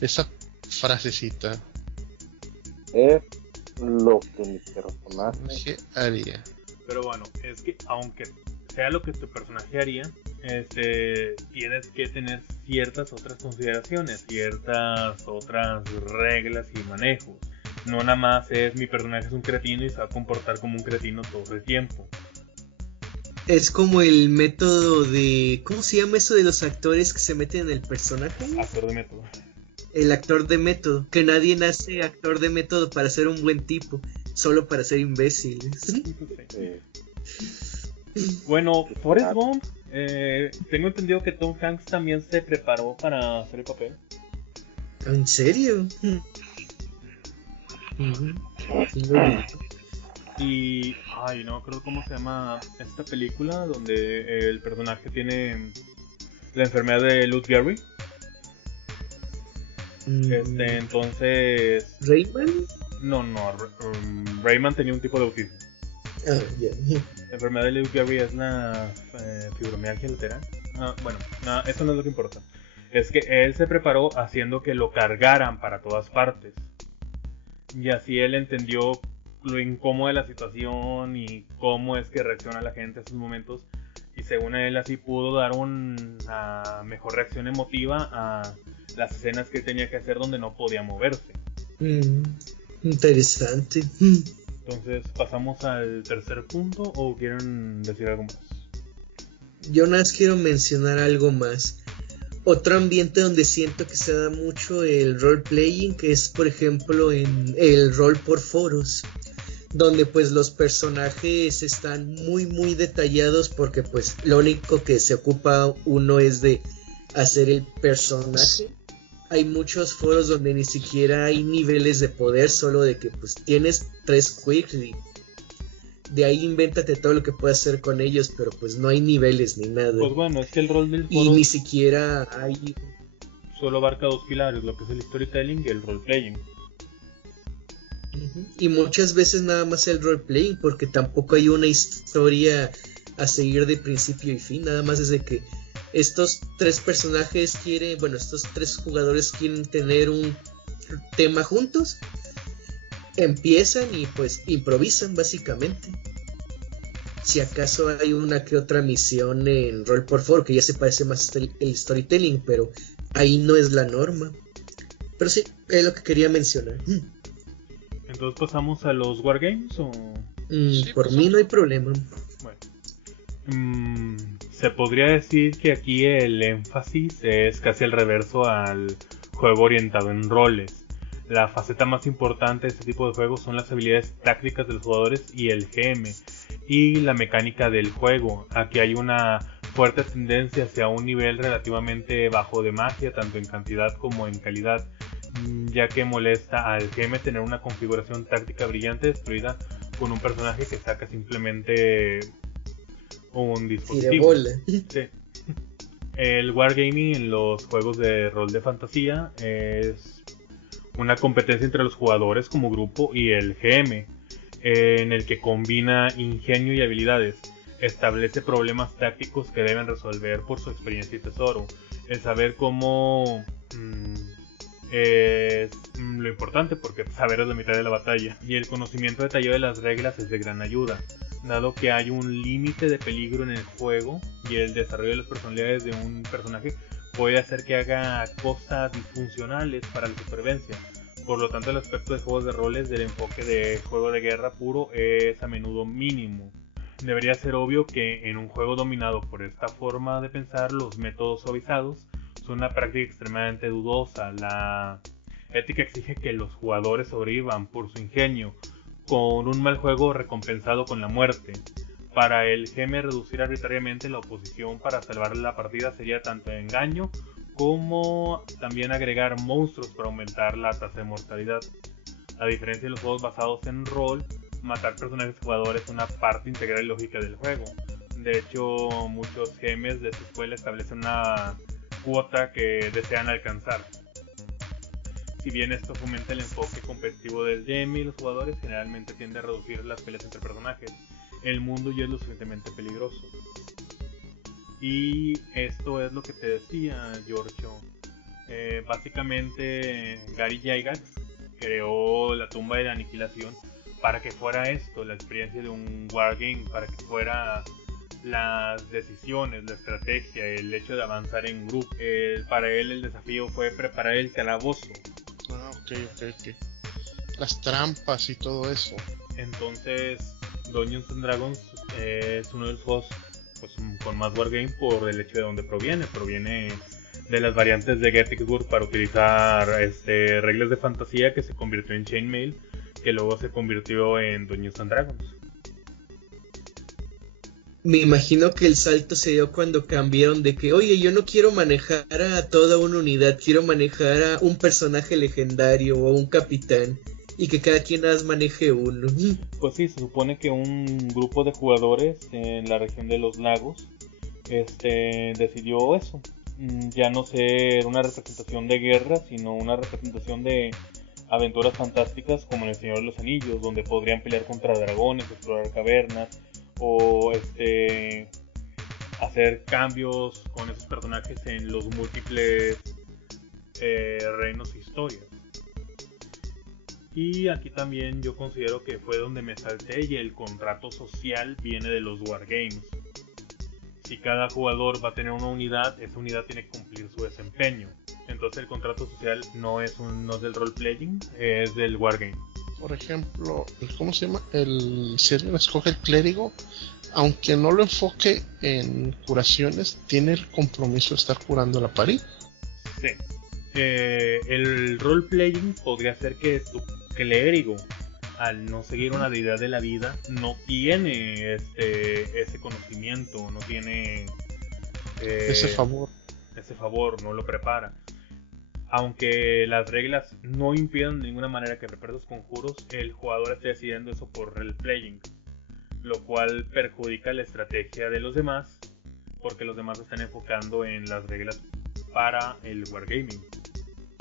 esa frasecita? Es lo que mi personaje ¿Qué haría? Pero bueno, es que aunque sea lo que tu personaje haría, tienes que tener ciertas otras consideraciones, ciertas otras reglas y manejos. No nada más es mi personaje es un cretino y se va a comportar como un cretino todo el tiempo. Es como el método de... ¿Cómo se llama eso de los actores que se meten en el personaje? Actor de método. El actor de método. Que nadie nace actor de método para ser un buen tipo, solo para ser imbécil. Bueno, Forrest Gump, tengo entendido que Tom Hanks también se preparó para hacer el papel. ¿En serio? Y, no creo cómo se llama esta película donde el personaje tiene la enfermedad de Lou Gehrig. Entonces... ¿Rayman? No, Rayman tenía un tipo de autismo. La enfermedad de Lou Gehrig es la fibromialgia lateral. Eso no es lo que importa. Es que él se preparó haciendo que lo cargaran para todas partes. Y así él entendió lo incómodo de la situación y cómo es que reacciona la gente en esos momentos. Y según él así pudo dar una mejor reacción emotiva a las escenas que tenía que hacer donde no podía moverse. Interesante. Entonces, ¿pasamos al tercer punto o quieren decir algo más? Yo nada más quiero mencionar algo más. Otro ambiente donde siento que se da mucho el role-playing, que es por ejemplo en el rol por foros, donde pues los personajes están muy muy detallados porque pues lo único que se ocupa uno es de hacer el personaje. Hay muchos foros donde ni siquiera hay niveles de poder, solo de que pues tienes 3 quicks y de ahí invéntate todo lo que puedas hacer con ellos, pero pues no hay niveles ni nada. Pues bueno, es que el rol del foro y ni siquiera hay... solo abarca 2 pilares, lo que es el storytelling y el roleplaying. Y muchas veces nada más el roleplaying, porque tampoco hay una historia a seguir de principio y fin, nada más es de que estos 3 personajes estos 3 jugadores quieren tener un tema juntos, empiezan y pues improvisan básicamente. Si acaso hay una que otra misión en Roll por Foro que ya se parece más el storytelling, pero ahí no es la norma. Pero sí, es lo que quería mencionar. Entonces pasamos a los wargames o... por mí no hay problema. Bueno. Se podría decir que aquí el énfasis es casi el reverso al juego orientado en roles. La faceta más importante de este tipo de juegos son las habilidades tácticas de los jugadores y el GM y la mecánica del juego. Aquí hay una fuerte tendencia hacia un nivel relativamente bajo de magia, tanto en cantidad como en calidad, ya que molesta al GM tener una configuración táctica brillante destruida con un personaje que saca simplemente un dispositivo. Sí. El wargaming en los juegos de rol de fantasía es una competencia entre los jugadores como grupo y el GM, en el que combina ingenio y habilidades. Establece problemas tácticos que deben resolver por su experiencia y tesoro. El saber cómo es lo importante, porque saber es la mitad de la batalla, y el conocimiento detallado de las reglas es de gran ayuda, dado que hay un límite de peligro en el juego y el desarrollo de las personalidades de un personaje puede hacer que haga cosas disfuncionales para la supervivencia. Por lo tanto, el aspecto de juegos de roles del enfoque de juego de guerra puro es a menudo mínimo. Debería ser obvio que en un juego dominado por esta forma de pensar, los métodos suavizados son una práctica extremadamente dudosa. La ética exige que los jugadores sobrevivan por su ingenio, con un mal juego recompensado con la muerte. Para el GM, reducir arbitrariamente la oposición para salvar la partida sería tanto engaño como también agregar monstruos para aumentar la tasa de mortalidad. A diferencia de los juegos basados en rol, matar personajes jugadores es una parte integral y lógica del juego. De hecho, muchos GMs de esta escuela establecen una cuota que desean alcanzar. Si bien esto fomenta el enfoque competitivo del GM y los jugadores, generalmente tiende a reducir las peleas entre personajes. El mundo ya es lo suficientemente peligroso. Y esto es lo que te decía, Giorgio. Básicamente, Gary Gygax creó la tumba de la aniquilación para que fuera esto, la experiencia de un wargame, para que fuera las decisiones, la estrategia, el hecho de avanzar en grupo. Para él el desafío fue preparar el calabozo. Ok. Las trampas y todo eso. Entonces, Dungeons and Dragons es uno de los juegos pues, con más wargame por el hecho de dónde proviene. Proviene de las variantes de Gettysburg para utilizar reglas de fantasía que se convirtió en Chainmail, que luego se convirtió en Dungeons and Dragons. Me imagino que el salto se dio cuando cambiaron de que, oye, yo no quiero manejar a toda una unidad, quiero manejar a un personaje legendario o a un capitán, y que cada quien más maneje uno. Pues sí, se supone que un grupo de jugadores en la región de los lagos decidió eso. Ya no ser una representación de guerra, sino una representación de aventuras fantásticas como en El Señor de los Anillos, donde podrían pelear contra dragones, explorar cavernas, o hacer cambios con esos personajes en los múltiples reinos e historias. Y aquí también yo considero que fue donde me salté, y el contrato social viene de los wargames. Si cada jugador va a tener una unidad, esa unidad tiene que cumplir su desempeño. Entonces el contrato social no es del role-playing, es del wargame. Por ejemplo, ¿cómo se llama? Si alguien escoge el clérigo, aunque no lo enfoque en curaciones, tiene el compromiso de estar curando la pared. Sí. El role-playing podría ser que tu clérigo, al no seguir una deidad de la vida, no tiene ese conocimiento, no tiene ese favor, no lo prepara. Aunque las reglas no impidan de ninguna manera que prepare sus conjuros, el jugador está decidiendo eso por role-playing, lo cual perjudica la estrategia de los demás, porque los demás están enfocando en las reglas para el wargaming.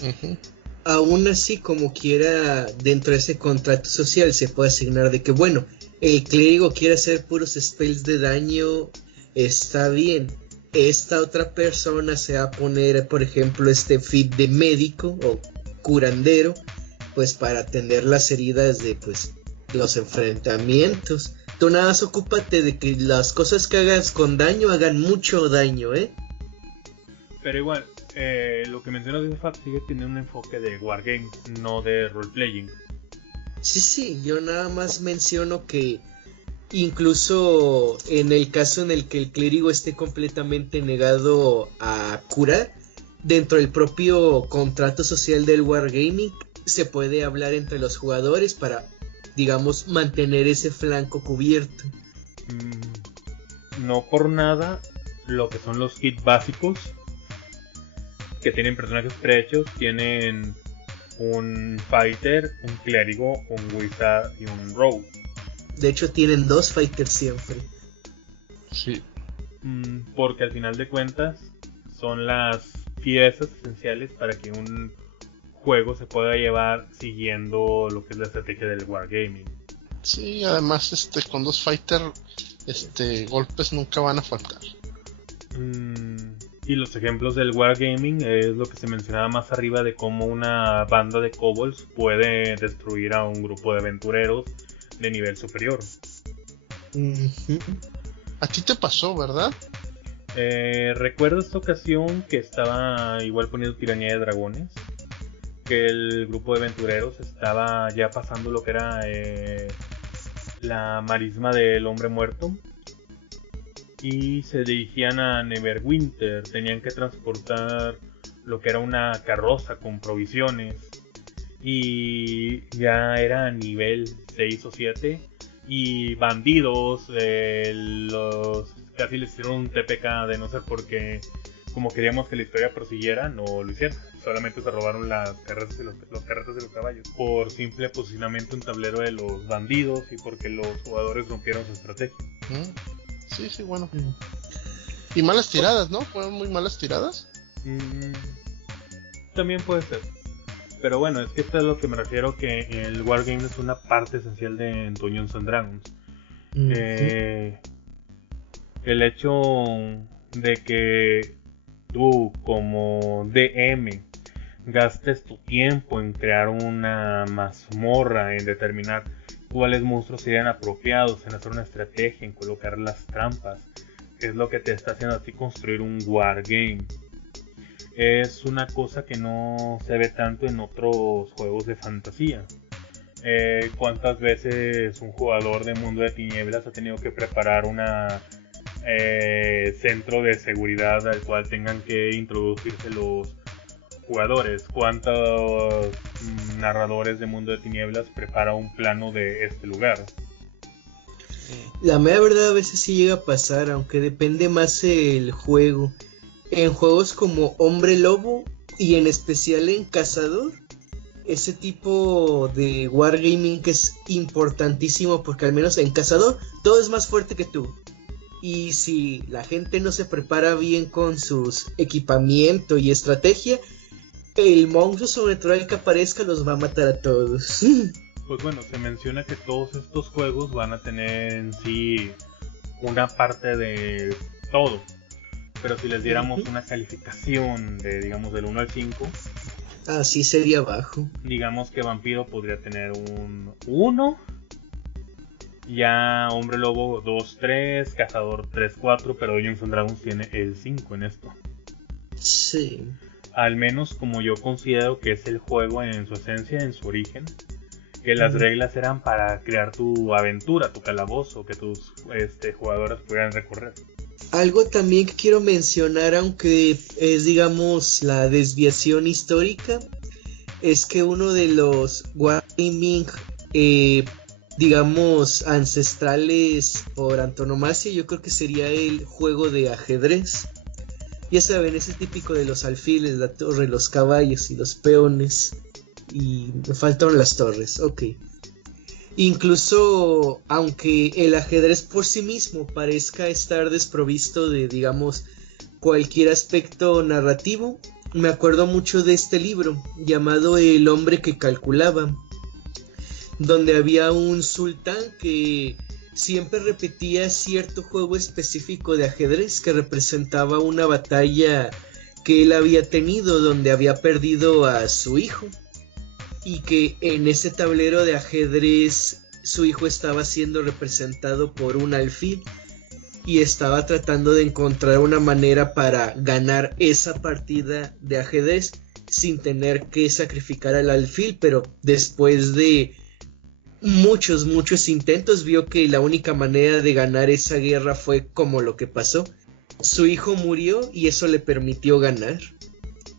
Uh-huh. Aún así, como quiera, dentro de ese contrato social se puede asignar de que, bueno, el clérigo quiere hacer puros spells de daño, está bien. Esta otra persona se va a poner, por ejemplo, feat de médico o curandero, pues para atender las heridas de pues los enfrentamientos. Tú nada más ocúpate de que las cosas que hagas con daño hagan mucho daño, Pero igual, lo que mencionas de Fat sigue teniendo un enfoque de wargame, no de roleplaying. Sí, yo nada más menciono que incluso en el caso en el que el clérigo esté completamente negado a curar, dentro del propio contrato social del wargaming se puede hablar entre los jugadores para, digamos, mantener ese flanco cubierto. No por nada, lo que son los kits básicos, que tienen personajes prehechos, tienen un fighter, un clérigo, un wizard y un rogue. De hecho tienen 2 fighters siempre. Sí. Porque al final de cuentas son las piezas esenciales para que un juego se pueda llevar siguiendo lo que es la estrategia del wargaming. Sí, además con 2 fighters golpes nunca van a faltar. Y los ejemplos del wargaming es lo que se mencionaba más arriba, de cómo una banda de kobolds puede destruir a un grupo de aventureros de nivel superior. Uh-huh. A ti te pasó, ¿verdad? Recuerdo esta ocasión que estaba igual poniendo Tiranía de Dragones, que el grupo de aventureros estaba ya pasando lo que era la marisma del hombre muerto, y se dirigían a Neverwinter. Tenían que transportar lo que era una carroza con provisiones, y ya era nivel 6 o 7, y bandidos los casi les hicieron un TPK de no ser porque, como queríamos que la historia prosiguiera, no lo hicieron. Solamente se robaron las carretas y los carretas de los caballos por simple posicionamiento en tablero de los bandidos y porque los jugadores rompieron su estrategia. Sí, bueno. Y malas tiradas, ¿no? ¿Fueron muy malas tiradas? También puede ser. Pero bueno, es que esto es lo que me refiero, que el wargame es una parte esencial de Dungeons and Dragons. El hecho de que tú como DM gastes tu tiempo en crear una mazmorra, en determinar cuáles monstruos serían apropiados, en hacer una estrategia, en colocar las trampas, es lo que te está haciendo a ti construir un wargame. Es una cosa que no se ve tanto en otros juegos de fantasía. ¿Cuántas veces un jugador de Mundo de Tinieblas ha tenido que preparar una centro de seguridad al cual tengan que introducirse los jugadores? ¿Cuántos narradores de Mundo de Tinieblas prepara un plano de este lugar? La mera verdad a veces sí llega a pasar, aunque depende más el juego. En juegos como Hombre Lobo y en especial en Cazador, ese tipo de wargaming que es importantísimo, porque al menos en Cazador todo es más fuerte que tú. Y si la gente no se prepara bien con sus equipamiento y estrategia, el monstruo sobrenatural que aparezca los va a matar a todos. Pues bueno, se menciona que todos estos juegos van a tener en sí una parte de todo. Pero si les diéramos una calificación de, digamos, del 1 al 5, así sería bajo. Digamos que Vampiro podría tener un 1. Ya Hombre Lobo 2, 3, Cazador 3, 4, pero Dungeons and Dragons tiene el 5 en esto. Sí. Al menos como yo considero que es el juego en su esencia, en su origen. Que las reglas eran para crear tu aventura, tu calabozo, que tus jugadores pudieran recorrer. Algo también que quiero mencionar, aunque es digamos la desviación histórica, es que uno de los wargaming digamos ancestrales por antonomasia, yo creo que sería el juego de ajedrez. Ya saben, ese típico de los alfiles, la torre, los caballos y los peones. Y me faltaron las torres, ok. Incluso, aunque el ajedrez por sí mismo parezca estar desprovisto de, digamos, cualquier aspecto narrativo, me acuerdo mucho de este libro llamado El hombre que calculaba, donde había un sultán que siempre repetía cierto juego específico de ajedrez que representaba una batalla que él había tenido donde había perdido a su hijo. Y que en ese tablero de ajedrez su hijo estaba siendo representado por un alfil y estaba tratando de encontrar una manera para ganar esa partida de ajedrez sin tener que sacrificar al alfil, pero después de muchos intentos vio que la única manera de ganar esa guerra fue como lo que pasó. Su hijo murió y eso le permitió ganar.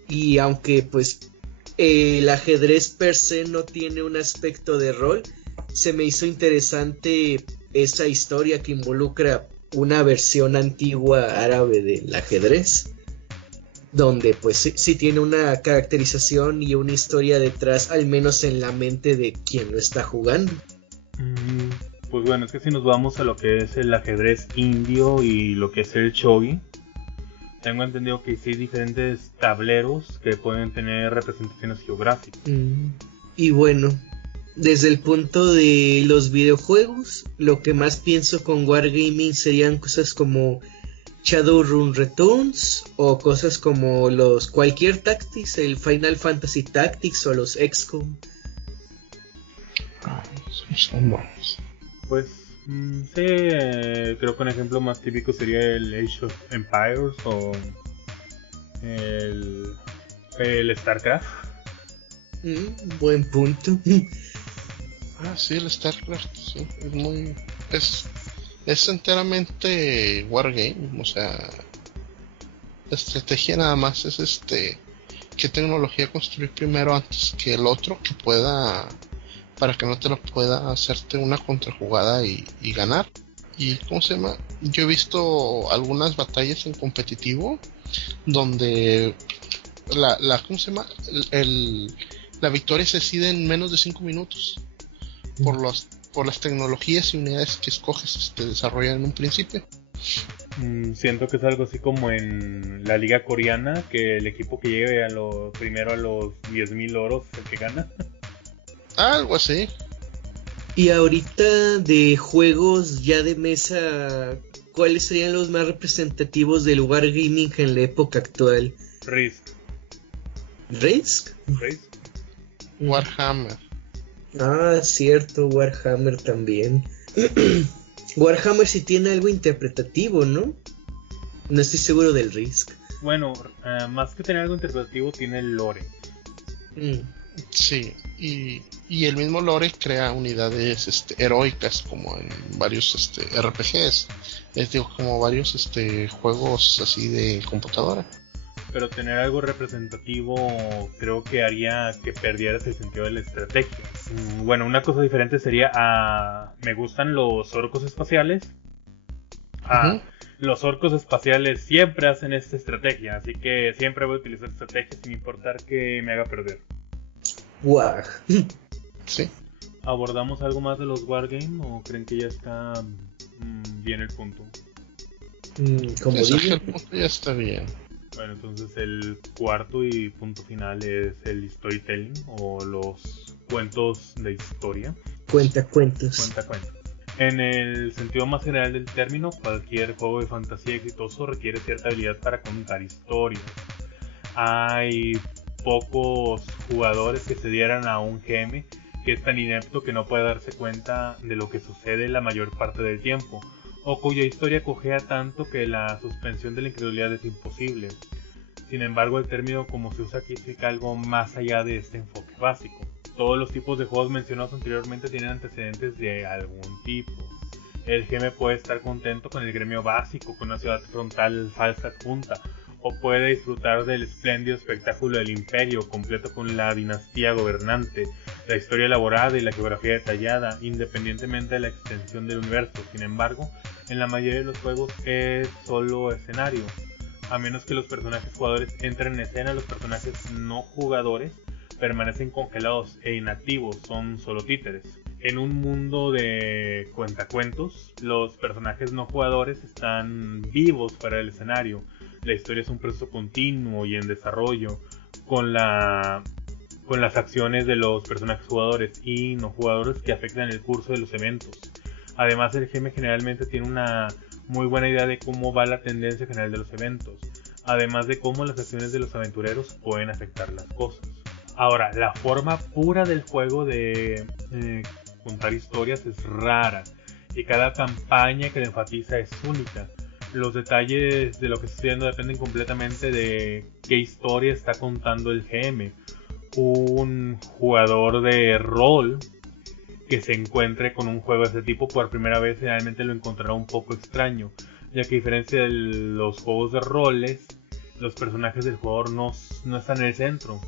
Y aunque pues el ajedrez per se no tiene un aspecto de rol, se me hizo interesante esa historia que involucra una versión antigua árabe del ajedrez, donde pues sí tiene una caracterización y una historia detrás, al menos en la mente de quien lo está jugando. Pues bueno, es que si nos vamos a lo que es el ajedrez indio y lo que es el shogi, tengo entendido que sí hay diferentes tableros que pueden tener representaciones geográficas. Y bueno, desde el punto de los videojuegos, lo que más pienso con Wargaming serían cosas como Shadowrun Returns o cosas como cualquier Tactics, el Final Fantasy Tactics o los XCOM. Son buenos. Pues sí, creo que un ejemplo más típico sería el Age of Empires o el StarCraft. Buen punto. Sí, el StarCraft, sí, es muy... Es enteramente wargame, o sea... La estrategia nada más es qué tecnología construir primero antes que el otro que pueda... para que no te lo pueda hacerte una contrajugada y ganar. Y ¿cómo se llama? Yo he visto algunas batallas en competitivo donde ¿cómo se llama? La victoria se decide en menos de 5 minutos por las tecnologías y unidades que escoges desarrollan en un principio. Siento que es algo así como en la liga coreana, que el equipo que llegue primero a los 10,000 oros es el que gana. Algo así. Y ahorita de juegos ya de mesa, ¿cuáles serían los más representativos del wargaming en la época actual? Risk. Warhammer. Cierto, Warhammer también. Warhammer sí tiene algo interpretativo, ¿no? No estoy seguro del Risk. Bueno, más que tener algo interpretativo, tiene el lore. Sí, y el mismo lore crea unidades heroicas, como en varios RPGs, como varios juegos así de computadora. Pero tener algo representativo creo que haría que perdieras el sentido de la estrategia. Bueno, una cosa diferente sería me gustan los orcos espaciales. Ujú. Los orcos espaciales siempre hacen esta estrategia, así que siempre voy a utilizar estrategia sin importar que me haga perder. Guau. Sí. ¿Abordamos algo más de los Wargame o creen que ya está bien el punto? Como Ese digo, punto ya está bien. Bueno, entonces el cuarto y punto final es el storytelling o los cuentos de historia. cuenta cuentos. Cuenta. En el sentido más general del término, cualquier juego de fantasía exitoso requiere cierta habilidad para contar historias. Hay pocos jugadores que se dieran a un GM que es tan inepto que no puede darse cuenta de lo que sucede la mayor parte del tiempo, o cuya historia cojea tanto que la suspensión de la incredulidad es imposible. Sin embargo, el término como se usa aquí significa algo más allá de este enfoque básico. Todos los tipos de juegos mencionados anteriormente tienen antecedentes de algún tipo. El GM puede estar contento con el gremio básico, con una ciudad frontal falsa adjunta, o puede disfrutar del espléndido espectáculo del imperio, completo con la dinastía gobernante, la historia elaborada y la geografía detallada, independientemente de la extensión del universo. Sin embargo, en la mayoría de los juegos es solo escenario. A menos que los personajes jugadores entren en escena, los personajes no jugadores permanecen congelados e inactivos, son solo títeres. En un mundo de cuentacuentos, los personajes no jugadores están vivos fuera del escenario. La historia es un proceso continuo y en desarrollo, con las acciones de los personajes jugadores y no jugadores que afectan el curso de los eventos. Además, el GM generalmente tiene una muy buena idea de cómo va la tendencia general de los eventos, además de cómo las acciones de los aventureros pueden afectar las cosas. Ahora, la forma pura del juego de contar historias es rara, y cada campaña que la enfatiza es única. Los detalles de lo que está sucediendo dependen completamente de qué historia está contando el GM. Un jugador de rol que se encuentre con un juego de este tipo por primera vez generalmente lo encontrará un poco extraño, ya que a diferencia de los juegos de roles, los personajes del jugador no están en el centro,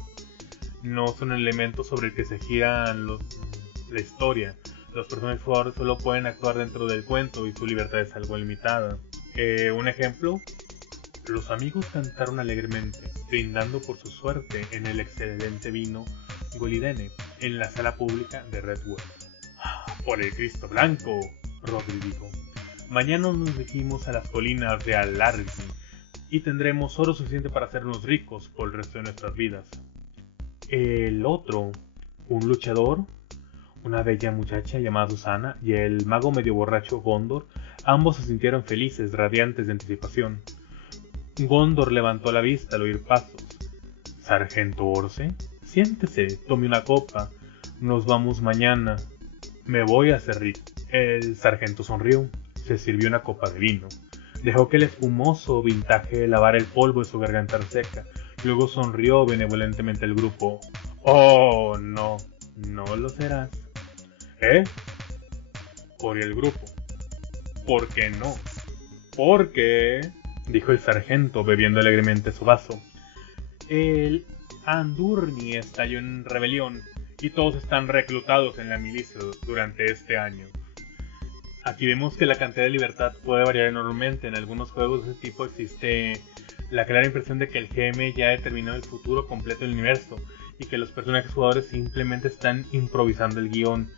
no son elementos sobre el que se gira la historia. Los personajes jugadores solo pueden actuar dentro del cuento y su libertad es algo limitada. Un ejemplo: los amigos cantaron alegremente, brindando por su suerte en el excelente vino Golidene, en la sala pública de Redwood. Por el Cristo Blanco, Rodri dijo. Mañana nos dirigimos a las colinas de Alargi y tendremos oro suficiente para hacernos ricos por el resto de nuestras vidas. El otro, un luchador, una bella muchacha llamada Susana y el mago medio borracho Gondor, ambos se sintieron felices, radiantes de anticipación. Gondor levantó la vista al oír pasos. Sargento Orce, siéntese, tome una copa. Nos vamos mañana. Me voy a hacer rico. El sargento sonrió, se sirvió una copa de vino. Dejó que el espumoso vintaje lavara el polvo de su garganta seca. Luego sonrió benevolentemente al grupo. Oh, no, no lo serás. ¿Eh? Corrió el grupo. ¿Por qué no? ¿Por qué? Dijo el sargento bebiendo alegremente su vaso. El Andurni estalló en rebelión y todos están reclutados en la milicia durante este año. Aquí vemos que la cantidad de libertad puede variar enormemente. En algunos juegos de este tipo existe la clara impresión de que el GM ya ha determinado el futuro completo del universo y que los personajes jugadores simplemente están improvisando el guión.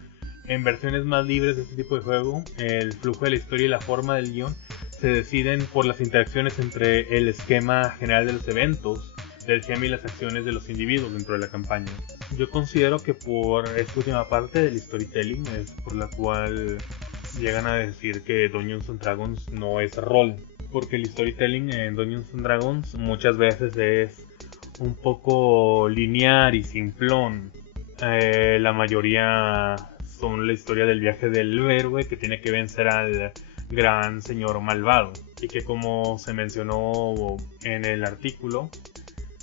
En versiones más libres de este tipo de juego, el flujo de la historia y la forma del guión se deciden por las interacciones entre el esquema general de los eventos del GM y las acciones de los individuos dentro de la campaña. Yo considero que por esta última parte del storytelling es por la cual llegan a decir que Dungeons & Dragons no es rol, porque el storytelling en Dungeons & Dragons muchas veces es un poco lineal y simplón. La mayoría son la historia del viaje del héroe que tiene que vencer al gran señor malvado, y que, como se mencionó en el artículo,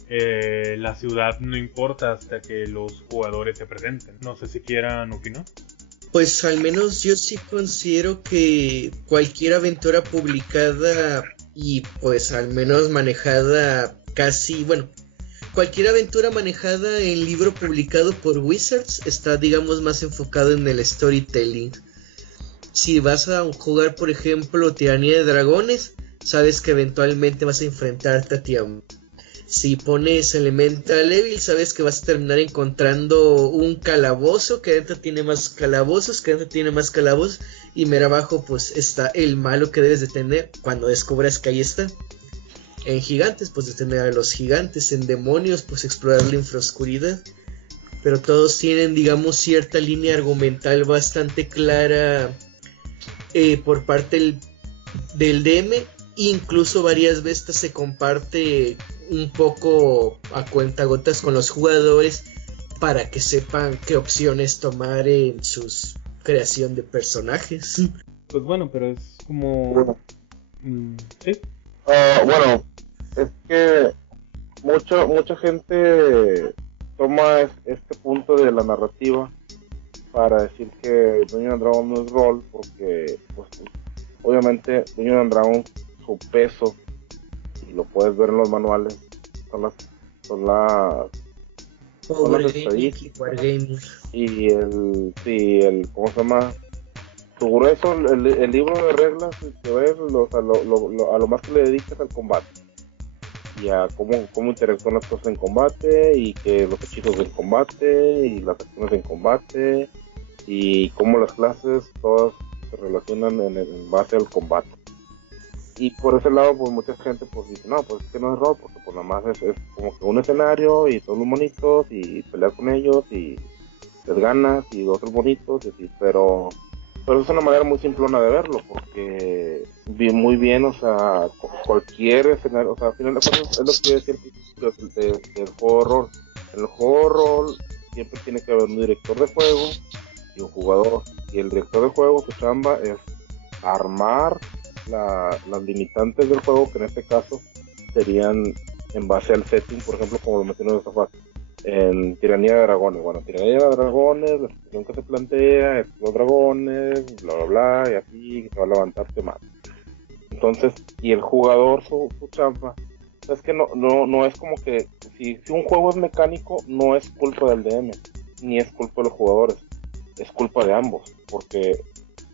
la ciudad no importa hasta que los jugadores se presenten. No sé si quieran opinar. Pues al menos yo sí considero que cualquier aventura publicada y pues al menos manejada casi, bueno, cualquier aventura manejada en libro publicado por Wizards está, digamos, más enfocado en el storytelling. Si vas a jugar, por ejemplo, Tiranía de Dragones, sabes que eventualmente vas a enfrentarte a Tiamat. Si pones Elemental Evil, sabes que vas a terminar encontrando un calabozo, que adentro tiene más calabozos, y mera abajo pues está el malo que debes de tener cuando descubras que ahí está. En gigantes, pues detener a los gigantes. En demonios, pues explorar la infraoscuridad. Pero todos tienen, digamos, cierta línea argumental bastante clara por parte del DM. Incluso varias veces se comparte un poco a cuentagotas con los jugadores para que sepan qué opciones tomar en su creación de personajes. Pues bueno, pero es como... ¿sí? Bueno, es que mucha gente toma este punto de la narrativa para decir que Dungeons & Dragons no es rol, porque pues, obviamente Dungeons & Dragons, su peso, y lo puedes ver en los manuales, son las estadísticas y el ¿cómo se llama? Su grueso, el libro de reglas, que ves, a lo más que le dedicas al combate y a cómo interactúan las cosas en combate, y que los hechizos del combate y las acciones en combate, y cómo las clases todas se relacionan en base al combate. Y por ese lado, pues mucha gente pues dice, no, pues es que no es rol, porque pues nada más es como que un escenario y todos los monitos y pelear con ellos y les ganas y otros bonitos y así, pero es una manera muy simplona de verlo, porque muy bien, o sea, cualquier escenario, o sea, al final de cuentas es lo que yo decía del juego de rol. En el juego de rol siempre tiene que haber un director de juego y un jugador, y el director de juego, su chamba es armar las limitantes del juego, que en este caso serían en base al setting, por ejemplo, como lo mencionó de Zafat, en Tiranía de Dragones. Bueno, Tiranía de Dragones, la situación que se plantea es los dragones, bla bla bla, y así se va a levantar más. Entonces, y el jugador, su chamba, es que no es como que, si un juego es mecánico, no es culpa del DM, ni es culpa de los jugadores, es culpa de ambos, porque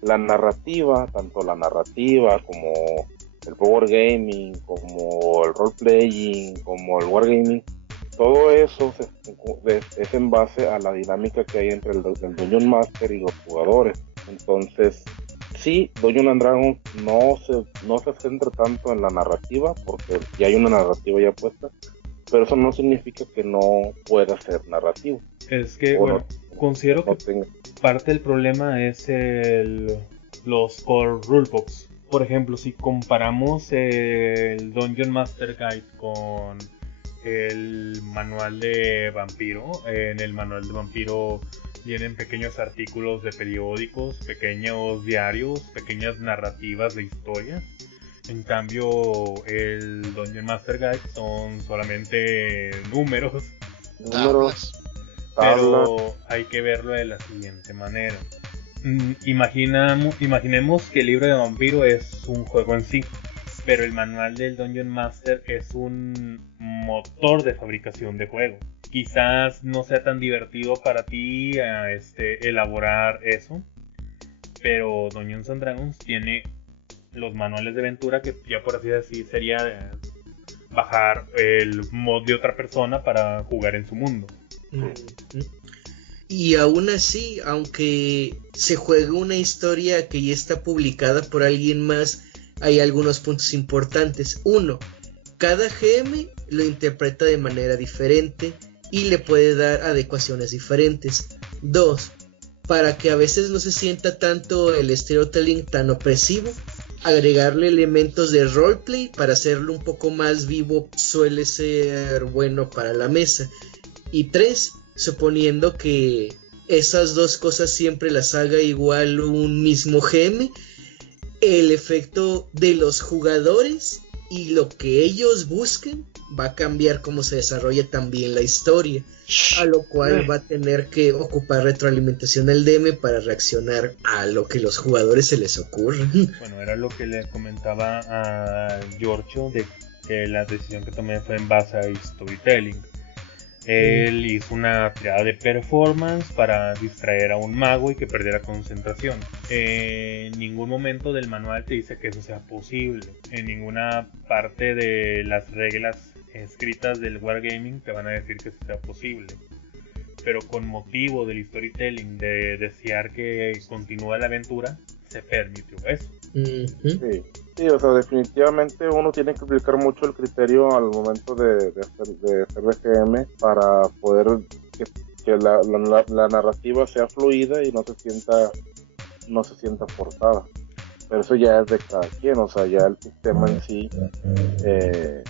la narrativa, tanto la narrativa como el power gaming, como el role playing, como el wargaming, todo eso es en base a la dinámica que hay entre el Dungeon Master y los jugadores. Entonces, sí, Dungeons & Dragons no se centra tanto en la narrativa, porque ya hay una narrativa ya puesta, pero eso no significa que no pueda ser narrativo. Es que, bueno, considero que parte del problema es los core rulebooks. Por ejemplo, si comparamos el Dungeon Master Guide con el manual de vampiro, en el manual de vampiro vienen pequeños artículos de periódicos, pequeños diarios, pequeñas narrativas de historias. En cambio, el Dungeon Master Guide son solamente números. Pero hay que verlo de la siguiente manera. Imaginemos que el libro de vampiro es un juego en sí, pero el manual del Dungeon Master es un motor de fabricación de juego. Quizás no sea tan divertido para ti elaborar eso, pero Dungeons & Dragons tiene los manuales de aventura, que ya por así decir sería bajar el mod de otra persona para jugar en su mundo. Y aún así, aunque se juegue una historia que ya está publicada por alguien más, hay algunos puntos importantes. Uno, cada GM lo interpreta de manera diferente y le puede dar adecuaciones diferentes. Dos, para que a veces no se sienta tanto el storytelling tan opresivo, agregarle elementos de roleplay para hacerlo un poco más vivo suele ser bueno para la mesa. Y tres, suponiendo que esas dos cosas siempre las haga igual un mismo GM, el efecto de los jugadores y lo que ellos busquen va a cambiar cómo se desarrolla también la historia, a lo cual va a tener que ocupar retroalimentación el DM para reaccionar a lo que los jugadores se les ocurra. Bueno, era lo que le comentaba a Giorgio, de que la decisión que tomé fue en base a storytelling. Él hizo una tirada de performance para distraer a un mago y que perdiera concentración. En ningún momento del manual te dice que eso sea posible. En ninguna parte de las reglas escritas del Wargaming te van a decir que eso sea posible. Pero con motivo del storytelling, de desear que continúe la aventura, se permitió eso. Sí, o sea, definitivamente uno tiene que aplicar mucho el criterio al momento de hacer DGM para poder que la narrativa sea fluida y no se sienta forzada. Pero eso ya es de cada quien, o sea, ya el sistema en sí, el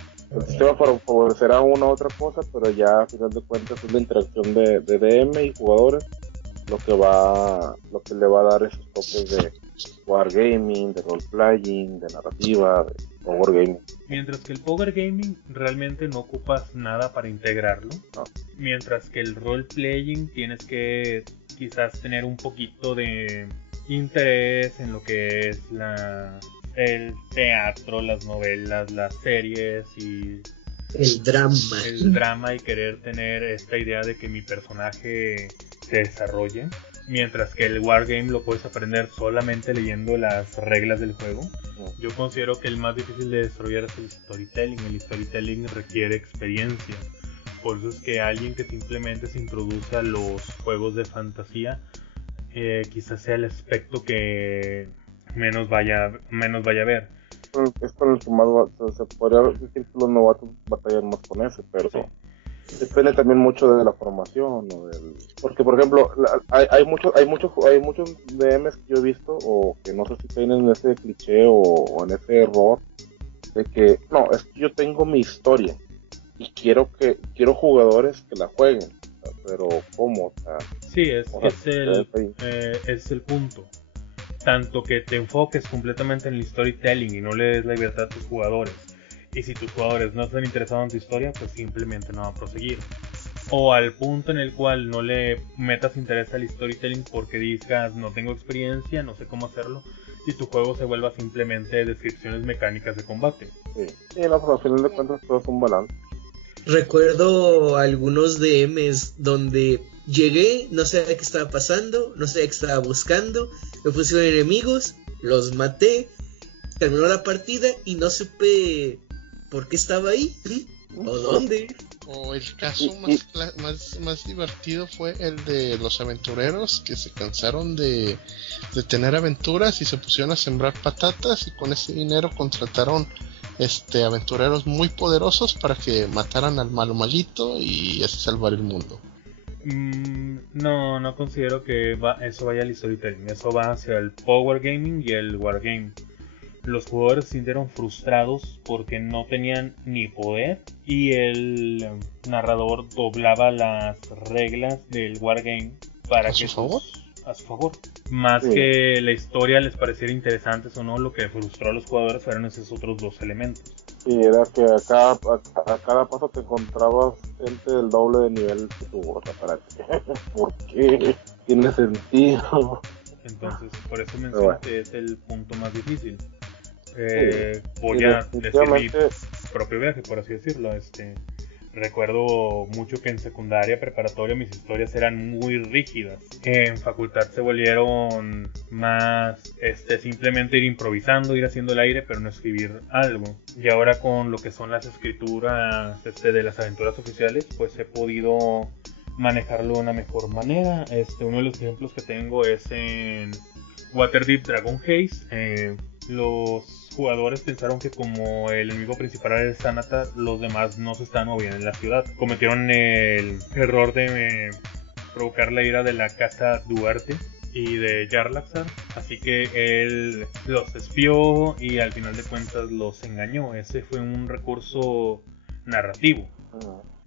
sistema favorecerá una u otra cosa, pero ya a final de cuentas es la interacción de DM y jugadores lo que le va a dar esos toques de wargaming, de roleplaying, de narrativa, de power gaming. Mientras que el power gaming realmente no ocupas nada para integrarlo, No. Mientras que el roleplaying tienes que quizás tener un poquito de interés en lo que es el teatro, las novelas, las series y El drama y querer tener esta idea de que mi personaje se desarrolle. Mientras que el wargame lo puedes aprender solamente leyendo las reglas del juego. Yo considero que el más difícil de desarrollar es el storytelling. El storytelling requiere experiencia. Por eso es que alguien que simplemente se introduce a los juegos de fantasía, quizás sea el aspecto que menos vaya a ver. Es con el que más se podría decir que los novatos batallan más con ese, pero Sí. Depende también mucho de la formación porque por ejemplo hay muchos DMs que yo he visto o que no sé si caen en ese cliché o en ese error de que no, es que yo tengo mi historia y quiero jugadores que la jueguen, o sea, pero ¿cómo? O sea, Sí, es el punto. Tanto que te enfoques completamente en el storytelling y no le des la libertad a tus jugadores. Y si tus jugadores no están interesados en tu historia, pues simplemente no van a proseguir. O al punto en el cual no le metas interés al storytelling porque digas no tengo experiencia, no sé cómo hacerlo, y tu juego se vuelva simplemente descripciones mecánicas de combate. Sí, no, pues al final de cuentas todo es un balance. Recuerdo algunos DMs donde llegué, no sabía qué estaba pasando, no sabía qué estaba buscando, me pusieron enemigos, los maté, terminó la partida y no supe por qué estaba ahí o dónde. O el caso más divertido fue el de los aventureros que se cansaron de tener aventuras y se pusieron a sembrar patatas y con ese dinero contrataron aventureros muy poderosos para que mataran al malito y así salvar el mundo. No considero que eso vaya al storytelling. Eso va hacia el power gaming y el wargame. Los jugadores se sintieron frustrados porque no tenían ni poder y el narrador doblaba las reglas del wargame para que a su favor. Más que la historia les pareciera interesante o no, lo que frustró a los jugadores fueron esos otros dos elementos. Sí, era que a cada paso te encontrabas gente del doble de nivel que tu, o sea, ¿para qué? ¿Por qué? Tiene sentido. Entonces, por eso menciono que es el punto más difícil. Voy a decir mi propio viaje, por así decirlo. Recuerdo mucho que en secundaria, preparatoria, mis historias eran muy rígidas. En facultad se volvieron más simplemente ir improvisando, ir haciendo el aire, pero no escribir algo. Y ahora con lo que son las escrituras de las aventuras oficiales, pues he podido manejarlo de una mejor manera. Uno de los ejemplos que tengo es en Waterdeep Dragon Haze. Los jugadores pensaron que como el enemigo principal era el Xanatar, los demás no se estaban moviendo en la ciudad. Cometieron el error de provocar la ira de la casa Duarte y de Jarlaxar, así que él los espió y al final de cuentas los engañó. Ese fue un recurso narrativo.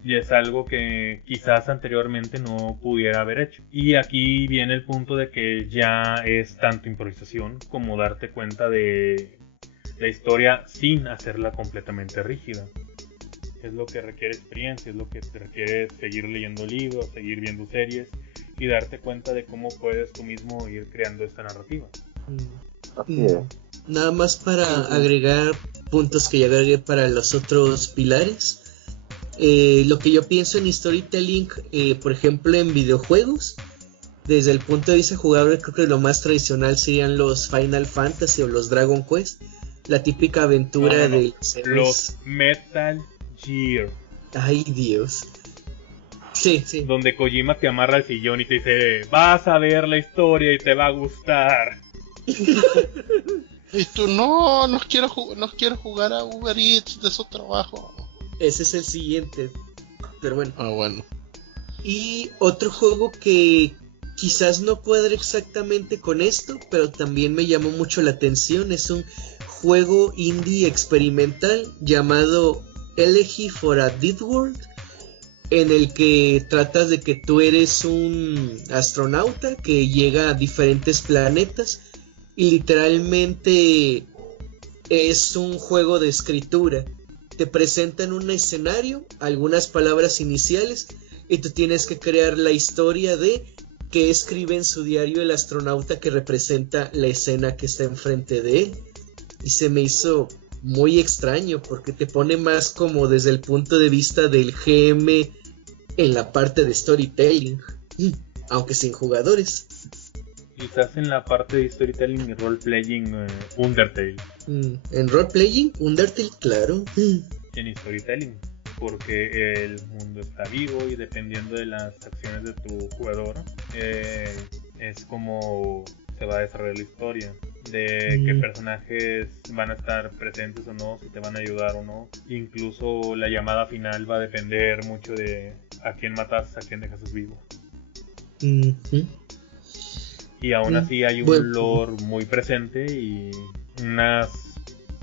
Y es algo que quizás anteriormente no pudiera haber hecho. Y aquí viene el punto de que ya es tanto improvisación como darte cuenta de la historia sin hacerla completamente rígida. Es lo que requiere experiencia, es lo que te requiere seguir leyendo libros, seguir viendo series y darte cuenta de cómo puedes tú mismo ir creando esta narrativa. Así es. Nada más para agregar puntos que ya agregué para los otros pilares. Lo que yo pienso en storytelling, por ejemplo en videojuegos, desde el punto de vista jugable, creo que lo más tradicional serían los Final Fantasy o los Dragon Quest, la típica aventura de los Metal Gear. Ay, Dios. Sí. Donde Kojima te amarra al sillón y te dice, vas a ver la historia y te va a gustar. Y tú, no quiero jugar a Uber Eats, de su trabajo. Ese es el siguiente, pero bueno. Bueno. Y otro juego que quizás no cuadre exactamente con esto, pero también me llamó mucho la atención, es un juego indie experimental llamado Elegy for a Dead World, en el que tratas de que tú eres un astronauta que llega a diferentes planetas y literalmente es un juego de escritura. Te presentan un escenario, algunas palabras iniciales y tú tienes que crear la historia de qué escribe en su diario el astronauta que representa la escena que está enfrente de él. Y se me hizo muy extraño porque te pone más como desde el punto de vista del GM en la parte de storytelling, aunque sin jugadores. Quizás en la parte de storytelling y roleplaying, Undertale. En roleplaying, Undertale, claro. En storytelling, porque el mundo está vivo y dependiendo de las acciones de tu jugador, es como se va a desarrollar la historia. De qué personajes van a estar presentes o no, si te van a ayudar o no. Incluso la llamada final va a depender mucho de a quién matas, a quién dejas vivo. Y aún así hay un lore muy presente y unas,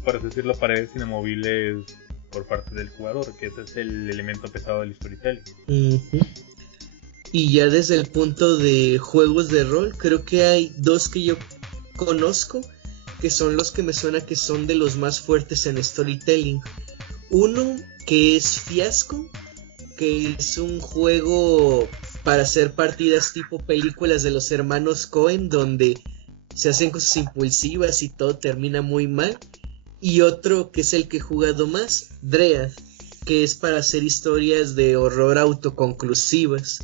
por así decirlo, paredes inamovibles por parte del jugador, que ese es el elemento pesado del storytelling. Y ya desde el punto de juegos de rol, creo que hay dos que yo conozco que son los que me suena que son de los más fuertes en storytelling. Uno que es Fiasco, que es un juego para hacer partidas tipo películas de los hermanos Coen, donde se hacen cosas impulsivas y todo termina muy mal. Y otro que es el que he jugado más, Dread, que es para hacer historias de horror autoconclusivas,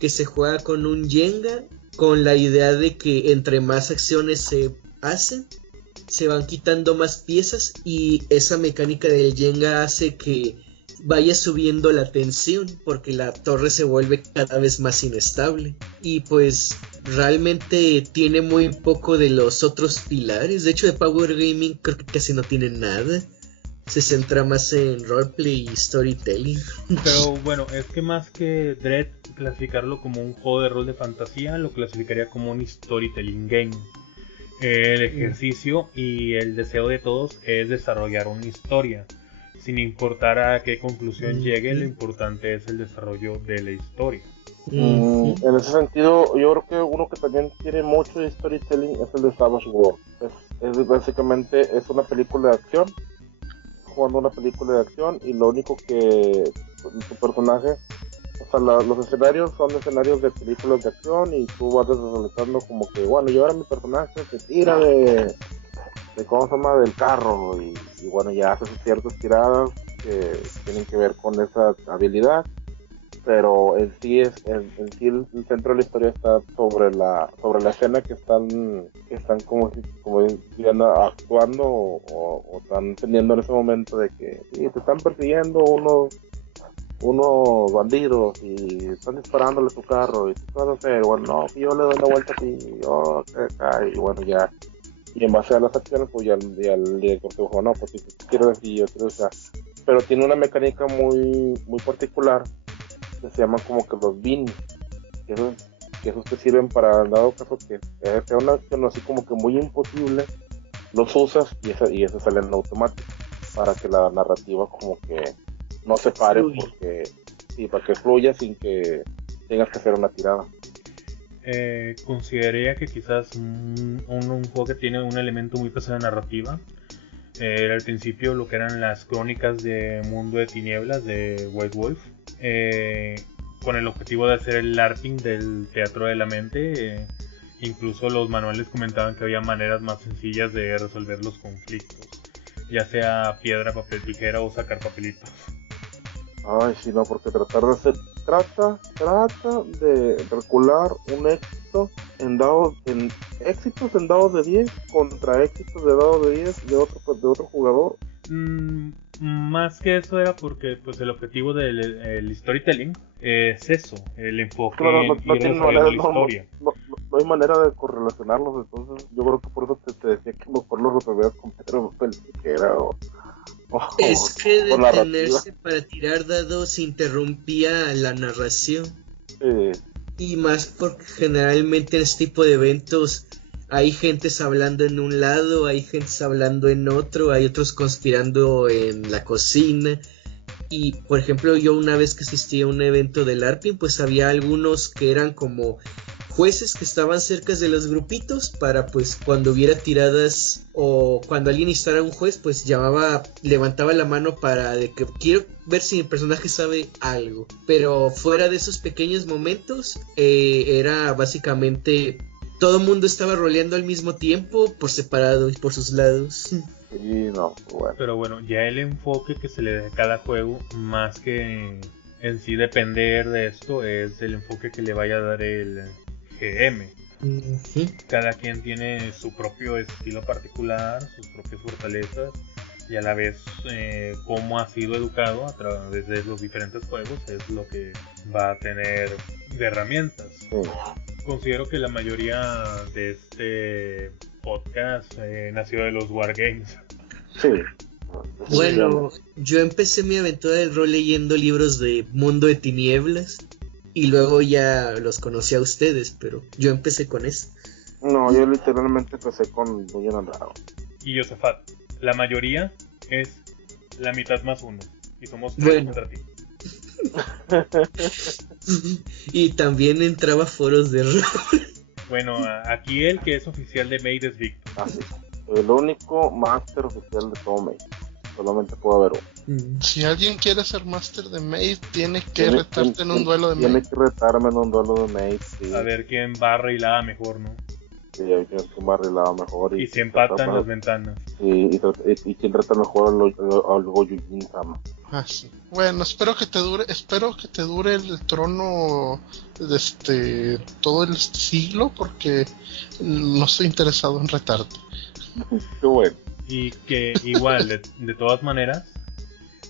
que se juega con un Jenga, con la idea de que entre más acciones se hacen, se van quitando más piezas y esa mecánica del Jenga hace que vaya subiendo la tensión porque la torre se vuelve cada vez más inestable y pues realmente tiene muy poco de los otros pilares. De hecho, de Power Gaming creo que casi no tiene nada, se centra más en roleplay y storytelling. Pero bueno, es que más que Dread clasificarlo como un juego de rol de fantasía, lo clasificaría como un storytelling game. El ejercicio y el deseo de todos es desarrollar una historia. Sin importar a qué conclusión llegue, lo importante es el desarrollo de la historia. En ese sentido, yo creo que uno que también tiene mucho de storytelling es el de Savage World. Es básicamente es una película de acción, jugando una película de acción y lo único que tu personaje, o sea, los escenarios son escenarios de películas de acción y tú vas desarrollando como que, bueno, yo ahora mi personaje se tira de cómo se llama, del carro y bueno, ya hace ciertas tiradas que tienen que ver con esa habilidad, pero en sí el centro de la historia está sobre la escena que están como actuando o están teniendo en ese momento de que sí, te están persiguiendo unos bandidos y están disparándole a tu carro y tú vas a hacer, bueno, no, yo le doy la vuelta a ti, y bueno, ya. Y en base a las acciones, pues ya el director te dijo, no, pues si quiero decir, yo quiero, o sea, pero tiene una mecánica muy muy particular que se llaman como que los beanies, que esos te sirven para, en dado caso que sea una acción así como que muy imposible, los usas y eso sale en automático, para que la narrativa como que no se pare, porque y para que fluya sin que tengas que hacer una tirada. Consideraría que quizás un juego que tiene un elemento muy pesado de narrativa era al principio lo que eran las crónicas de Mundo de Tinieblas de White Wolf, con el objetivo de hacer el LARPing del teatro de la mente. Incluso los manuales comentaban que había maneras más sencillas de resolver los conflictos, ya sea piedra, papel, tijera o sacar papelitos. Ay, sí, no, porque trata de calcular un éxito en éxitos en dados de 10 contra éxitos de dados de 10 de otro jugador. Más que eso era porque pues el objetivo del storytelling es eso, el enfoque Claro, en ir desarrollando la historia. No hay manera de correlacionarlos, entonces yo creo que por eso te decía que mejor los resolvías con piedra, papel, tijera Es que por narrativa. detenerse para tirar dados interrumpía la narración. Y más porque generalmente en este tipo de eventos hay gentes hablando en un lado, hay gentes hablando en otro, hay otros conspirando en la cocina. Y por ejemplo, yo una vez que asistí a un evento de LARPing, pues había algunos que eran como jueces que estaban cerca de los grupitos para pues cuando hubiera tiradas o cuando alguien necesitara un juez, pues levantaba la mano para de que quiero ver si mi personaje sabe algo. Pero fuera de esos pequeños momentos, era básicamente todo el mundo estaba roleando al mismo tiempo, por separado y por sus lados. Sí, no, bueno. Pero bueno, ya el enfoque que se le da a cada juego, más que en sí depender de esto, es el enfoque que le vaya a dar el GM. Uh-huh. Cada quien tiene su propio estilo particular, sus propias fortalezas, y a la vez cómo ha sido educado a través de los diferentes juegos es lo que va a tener de herramientas. Sí. Considero que la mayoría de este podcast nació de los Wargames. Sí. Bueno, yo empecé mi aventura del rol leyendo libros de Mundo de Tinieblas y luego ya los conocí a ustedes, pero yo empecé con eso. No, yo literalmente empecé con Dungeons and Dragons. Y Josafat, la mayoría es la mitad más uno, y somos tres contra ti. Y también entraba a foros de rol. Bueno, aquí el que es oficial de Maid es Víctor. Así, el único máster oficial de todo Maid. Solamente puede haber uno. Si alguien quiere ser máster de Maid, tiene que retarte en un duelo de Maid. Tiene que retarme en un duelo de Maid, sí. A ver quién barra y lava mejor, ¿no? Sí, hay que barrilaba mejor. Y si empatan las ventanas. Y quien reta mejor al Goyujin Sama. Ah, sí. Bueno, espero que te dure el trono todo el siglo, porque no estoy interesado en retarte. Qué bueno. Y que igual, de todas maneras,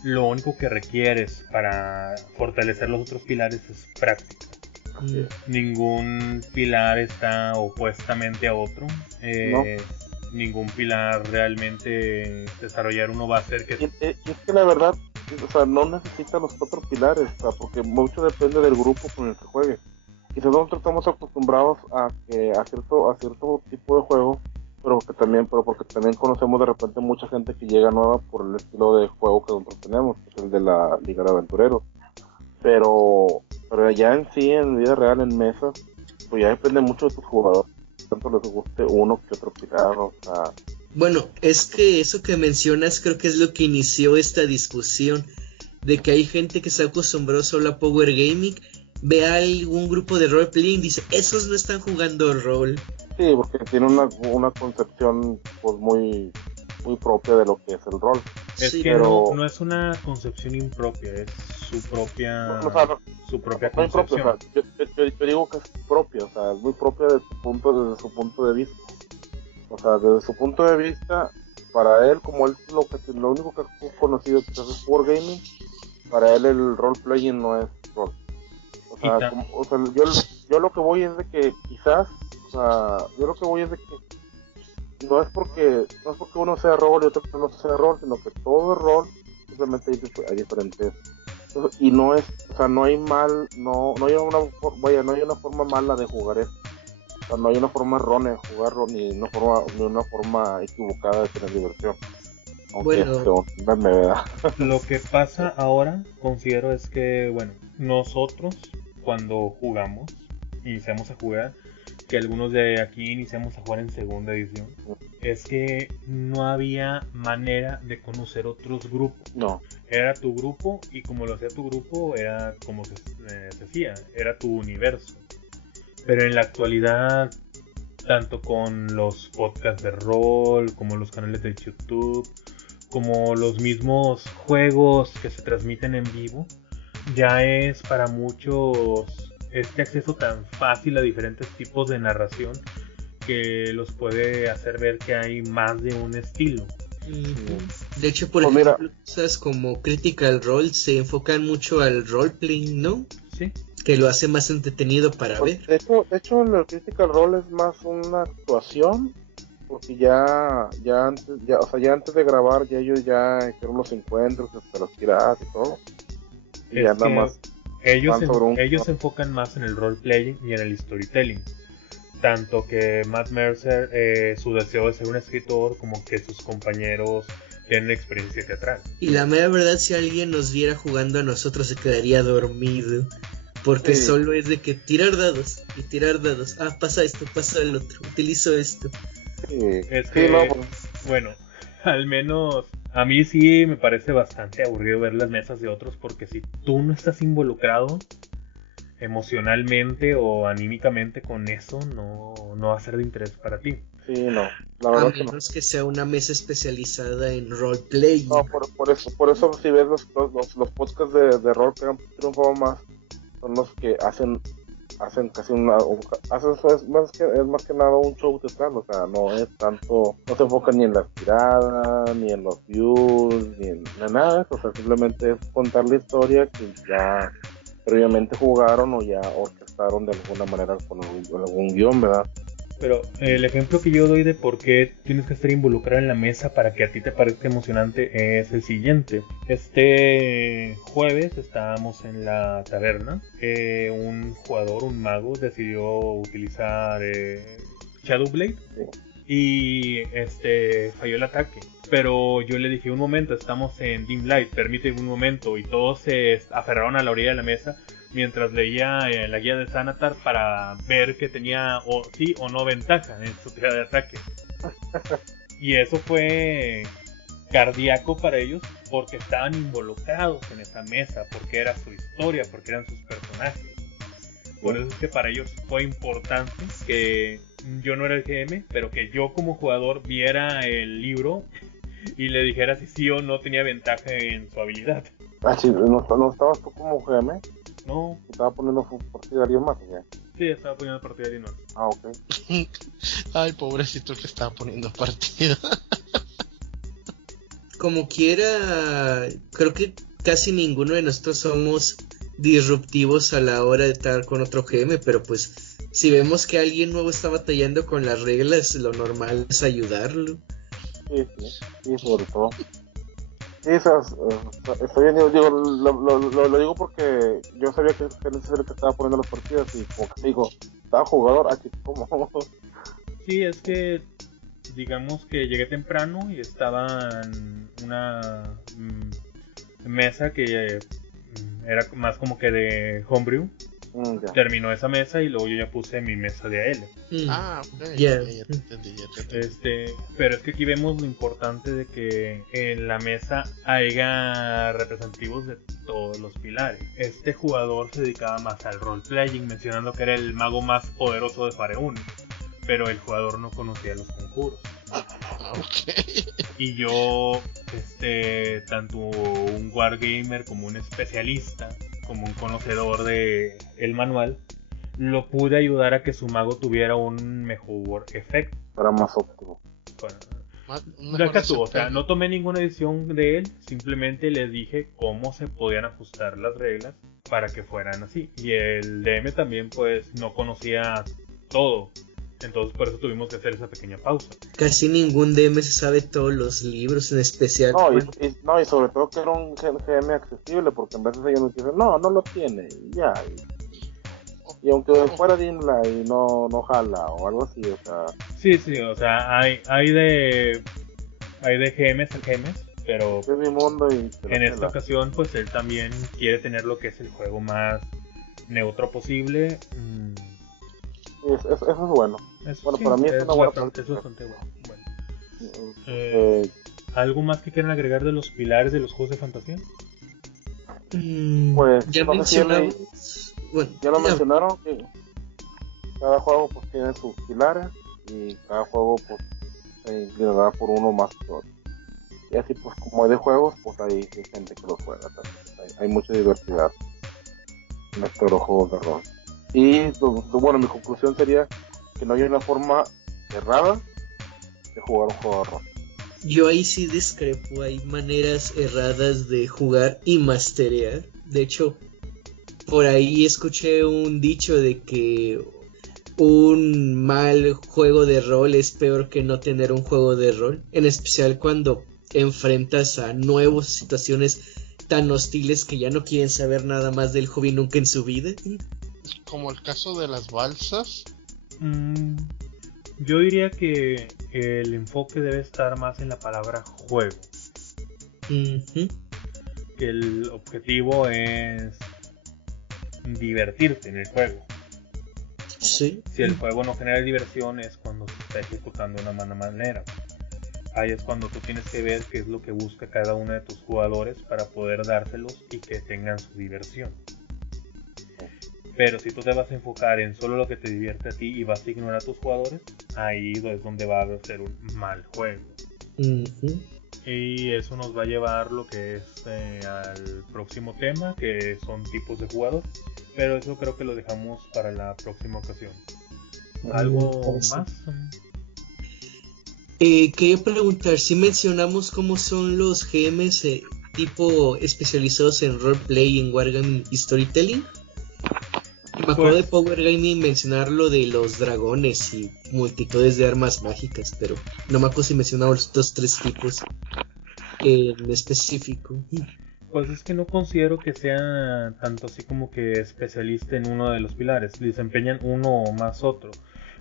lo único que requieres para fortalecer los otros pilares es práctica. Ningún pilar está opuestamente a otro. No. Ningún pilar realmente desarrollar uno va a hacer que... Y es que la verdad, o sea, no necesita los cuatro pilares, o sea, porque mucho depende del grupo con el que juegue. Y nosotros estamos acostumbrados a cierto tipo de juego, pero porque también conocemos de repente mucha gente que llega nueva por el estilo de juego que nosotros tenemos, que es el de la Liga de Aventureros. Pero ya en sí, en vida real, en mesas, pues ya depende mucho de tus jugadores, tanto les guste uno que otro pilar, o sea... Bueno, es que eso que mencionas creo que es lo que inició esta discusión, de que hay gente que se acostumbró solo a Power Gaming, ve a algún grupo de roleplaying y dice, esos no están jugando rol. Sí, porque tiene una concepción pues muy propia de lo que es el rol. Es Sí, que pero... no es una concepción impropia, es su propia concepción. concepción. Yo digo que es propia, o sea, es muy propia desde su punto de vista. O sea, desde su punto de vista, para él, como él lo único que ha conocido quizás es Wargaming, para él el role-playing no es rol. O sea, yo lo que voy es de que quizás, o sea, no es porque uno sea rol y otro no sea rol, sino que todo es rol, simplemente hay diferentes. Y no es, o sea, no hay una forma mala de jugar esto. O sea, no hay una forma errónea de jugarlo, ni una forma equivocada de tener diversión. Aunque Bueno, ¿verdad? Lo que pasa ahora, considero, es que, bueno, nosotros cuando iniciamos a jugar, que algunos de aquí iniciamos a jugar en segunda edición, es que no había manera de conocer otros grupos. No. Era tu grupo, y como lo hacía tu grupo, era como se hacía, era tu universo. Pero en la actualidad, tanto con los podcasts de rol, como los canales de YouTube, como los mismos juegos que se transmiten en vivo, ya es para muchos este acceso tan fácil a diferentes tipos de narración que los puede hacer ver que hay más de un estilo. De hecho, por ejemplo, cosas como Critical Role se enfocan mucho al roleplaying, ¿no? Sí. Que lo hace más entretenido para ver. De hecho, el Critical Role es más una actuación, porque ya antes de grabar, ya ellos ya hicieron los encuentros, hasta las tiradas y todo. Y Es ya nada que más. ellos se enfocan más en el roleplaying y en el storytelling. Tanto que Matt Mercer, su deseo de ser un escritor, como que sus compañeros tienen experiencia teatral. Y la mera verdad, si alguien nos viera jugando a nosotros, se quedaría dormido. Porque solo es de que tirar dados y tirar dados. Ah, pasa esto, pasa el otro, utilizo esto. Es que, bueno, al menos a mí sí me parece bastante aburrido ver las mesas de otros, porque si tú no estás involucrado emocionalmente o anímicamente con eso, no va a ser de interés para ti. Sí, no, la verdad a menos que sea una mesa especializada en roleplay. No, por eso si ves los podcasts de rol que han triunfado más, son los que hacen casi es más que nada un show teatral, o sea, no es tanto, no se enfocan ni en las tiradas, ni en los views, ni en nada, o sea, simplemente es contar la historia que ya previamente jugaron o ya orquestaron de alguna manera con algún guión, ¿verdad? Pero el ejemplo que yo doy de por qué tienes que estar involucrado en la mesa para que a ti te parezca emocionante es el siguiente. Este jueves estábamos en la taberna. Un jugador, un mago, decidió utilizar Shadowblade. Y falló el ataque. Pero yo le dije, un momento, estamos en Dim Light, permíteme un momento. Y todos se aferraron a la orilla de la mesa mientras leía la guía de Xanatar para ver que tenía sí o no ventaja en su tirada de ataque. Y eso fue cardíaco para ellos, porque estaban involucrados en esa mesa, porque era su historia, porque eran sus personajes. Por eso es que para ellos fue importante que yo no era el GM, pero que yo como jugador viera el libro y le dijera si sí o no tenía ventaja en su habilidad. Ah, sí, ¿no estabas tú como GM? No. ¿Estaba poniendo partida de alguien más o qué? Sí, estaba poniendo partida de alguien más. Ah, ok. Ay, pobrecito que estaba poniendo partida. Como quiera, creo que casi ninguno de nosotros somos disruptivos a la hora de estar con otro GM, pero pues si vemos que alguien nuevo está batallando con las reglas, lo normal es ayudarlo. Sí, sobre todo. Sí, estoy bien, digo, lo digo porque yo sabía que era necesario que estaba poniendo las partidas y como que digo, estaba jugador, aquí como. Sí, es que digamos que llegué temprano y estaba en una mesa que era más como que de homebrew. Terminó esa mesa y luego yo ya puse mi mesa de AL. Ok. Yeah. Ya te entendí. Pero es que aquí vemos lo importante de que en la mesa haya representativos de todos los pilares. Este jugador se dedicaba más al roleplaying, mencionando que era el mago más poderoso de Faerun, pero el jugador no conocía los conjuros. Okay. Y yo, tanto un wargamer como un especialista, como un conocedor de el manual, lo pude ayudar a que su mago tuviera un mejor efecto. Para más óptimo. O sea, no tomé ninguna decisión de él, simplemente les dije cómo se podían ajustar las reglas para que fueran así. Y el DM también pues no conocía todo. Entonces por eso tuvimos que hacer esa pequeña pausa. Casi ningún DM se sabe todos los libros, en especial. Y sobre todo que era un GM accesible, porque en veces ellos nos dicen, no lo tiene, y ya. Y aunque fuera Dimla y no jala o algo así, o sea. Sí, o sea, hay de GMs a GMs, Pero es mi mundo y en esta ocasión pues él también quiere tener lo que es el juego más neutro posible. Eso es bueno. Bueno, Sí, para mí es una buena es bastante bueno. Eh, ¿Algo más que quieran agregar de los pilares de los juegos de fantasía? Pues ya no sé si mencionamos. Bueno, ya lo mencionaron, que cada juego pues tiene sus pilares y cada juego pues se inclinará por uno más que otro. Y así pues como hay de juegos, pues hay gente que los juega también. Hay mucha diversidad en estos los juegos de rol. Y bueno, mi conclusión sería que no hay una forma errada de jugar un juego de rol. Yo ahí sí discrepo, hay maneras erradas de jugar y masterear. De hecho, por ahí escuché un dicho de que un mal juego de rol es peor que no tener un juego de rol, en especial cuando enfrentas a nuevas situaciones tan hostiles que ya no quieren saber nada más del hobby nunca en su vida. Como el caso de las balsas. Yo diría que el enfoque debe estar más en la palabra juego. Uh-huh. Que el objetivo es divertirte en el juego. Sí. Si el juego no genera diversión es cuando se está ejecutando de una mala manera. Ahí es cuando tú tienes que ver qué es lo que busca cada uno de tus jugadores para poder dárselos y que tengan su diversión. Pero si tú te vas a enfocar en solo lo que te divierte a ti y vas a ignorar a tus jugadores, ahí es donde va a ser un mal juego. Uh-huh. Y eso nos va a llevar lo que es al próximo tema, que son tipos de jugadores. Pero eso creo que lo dejamos para la próxima ocasión. ¿Algo más? Quería preguntar, si mencionamos cómo son los GMs tipo especializados en roleplay, en wargaming y storytelling. Me acuerdo de Power Gaming mencionar lo de los dragones y multitudes de armas mágicas, pero no me acuerdo si mencionaba los otros tres tipos en específico. Pues es que no considero que sea tanto así como que especialista en uno de los pilares. Desempeñan uno o más otro.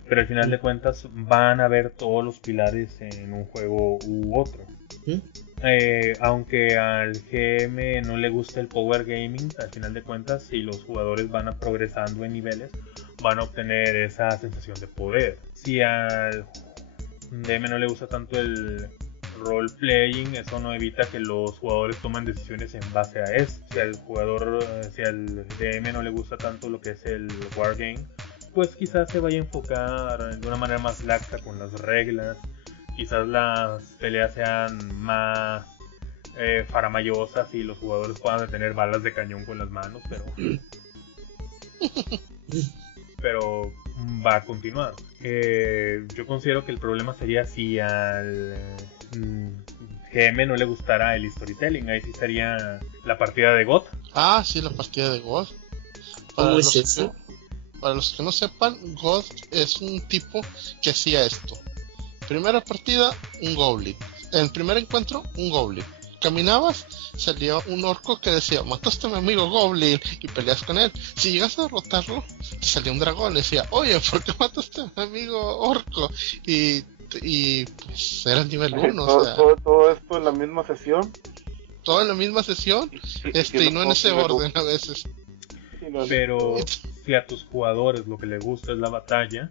Pero al final de cuentas van a ver todos los pilares en un juego u otro. Aunque al GM no le gusta el Power Gaming, al final de cuentas, si los jugadores van a progresando en niveles, van a obtener esa sensación de poder. Si al DM no le gusta tanto el role playing, eso no evita que los jugadores tomen decisiones en base a eso. Si al DM no le gusta tanto lo que es el wargame, pues quizás se vaya a enfocar de una manera más laxa con las reglas. Quizás las peleas sean más faramayosas y los jugadores puedan detener balas de cañón con las manos, pero va a continuar. Yo considero que el problema sería si al GM no le gustara el storytelling. Ahí sí sería la partida de God. Ah, sí, la partida de God. ¿Cómo es eso? Para los que no sepan, God es un tipo que hacía esto. Primera partida, un goblin. En el primer encuentro, un goblin. Caminabas, salía un orco que decía, mataste a mi amigo goblin, y peleas con él. Si llegas a derrotarlo, te salía un dragón, le decía, oye, ¿por qué mataste a mi amigo orco? Y pues era el nivel 1. Todo esto en la misma sesión. Todo en la misma sesión, y no en ese orden a veces. Pero si a tus jugadores lo que les gusta es la batalla,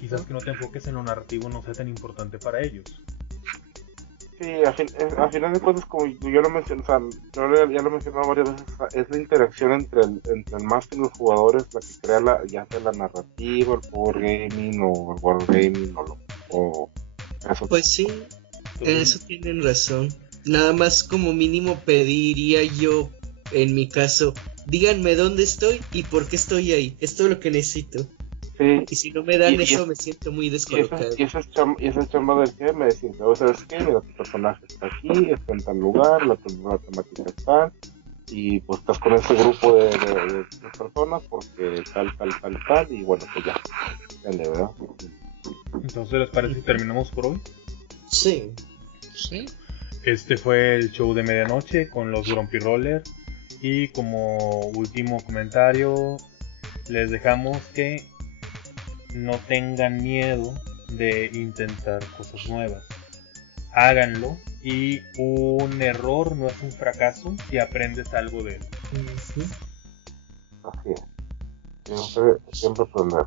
quizás que no te enfoques en lo narrativo no sea tan importante para ellos. Sí, a final de cuentas, como yo lo mencioné, o sea, ya lo he mencionado varias veces, es la interacción entre el máster y los jugadores la que crea ya sea la narrativa, el power gaming o el wargaming o eso. Pues sí, en eso tienen razón. Nada más como mínimo pediría yo, en mi caso, díganme dónde estoy y por qué estoy ahí. Es todo lo que necesito. Sí. Y si no me dan eso, me siento muy descolocado. Y esa es chamba del GM, decirte, ¿sabes qué? Mira, tu personaje está aquí, está en tal lugar, la temática está, y pues estás con ese grupo de personas porque tal, y bueno, pues ya, ¿verdad? Entonces, ¿les parece si terminamos por hoy? Sí. Este fue el show de medianoche con los Grumpy Rollers, y como último comentario, les dejamos que no tengan miedo de intentar cosas nuevas. Háganlo, y un error no es un fracaso si aprendes algo de él. Ujú. Así es. Siempre aprender.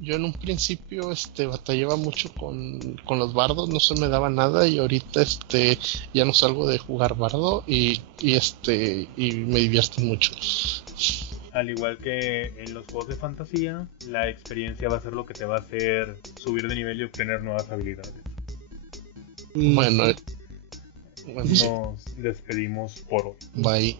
Yo en un principio batallaba mucho con los bardos, no se me daba nada, y ahorita ya no salgo de jugar bardo y me divierten mucho. Al igual que en los juegos de fantasía, la experiencia va a ser lo que te va a hacer subir de nivel y obtener nuevas habilidades. Y Bueno, Nos despedimos por hoy. bye.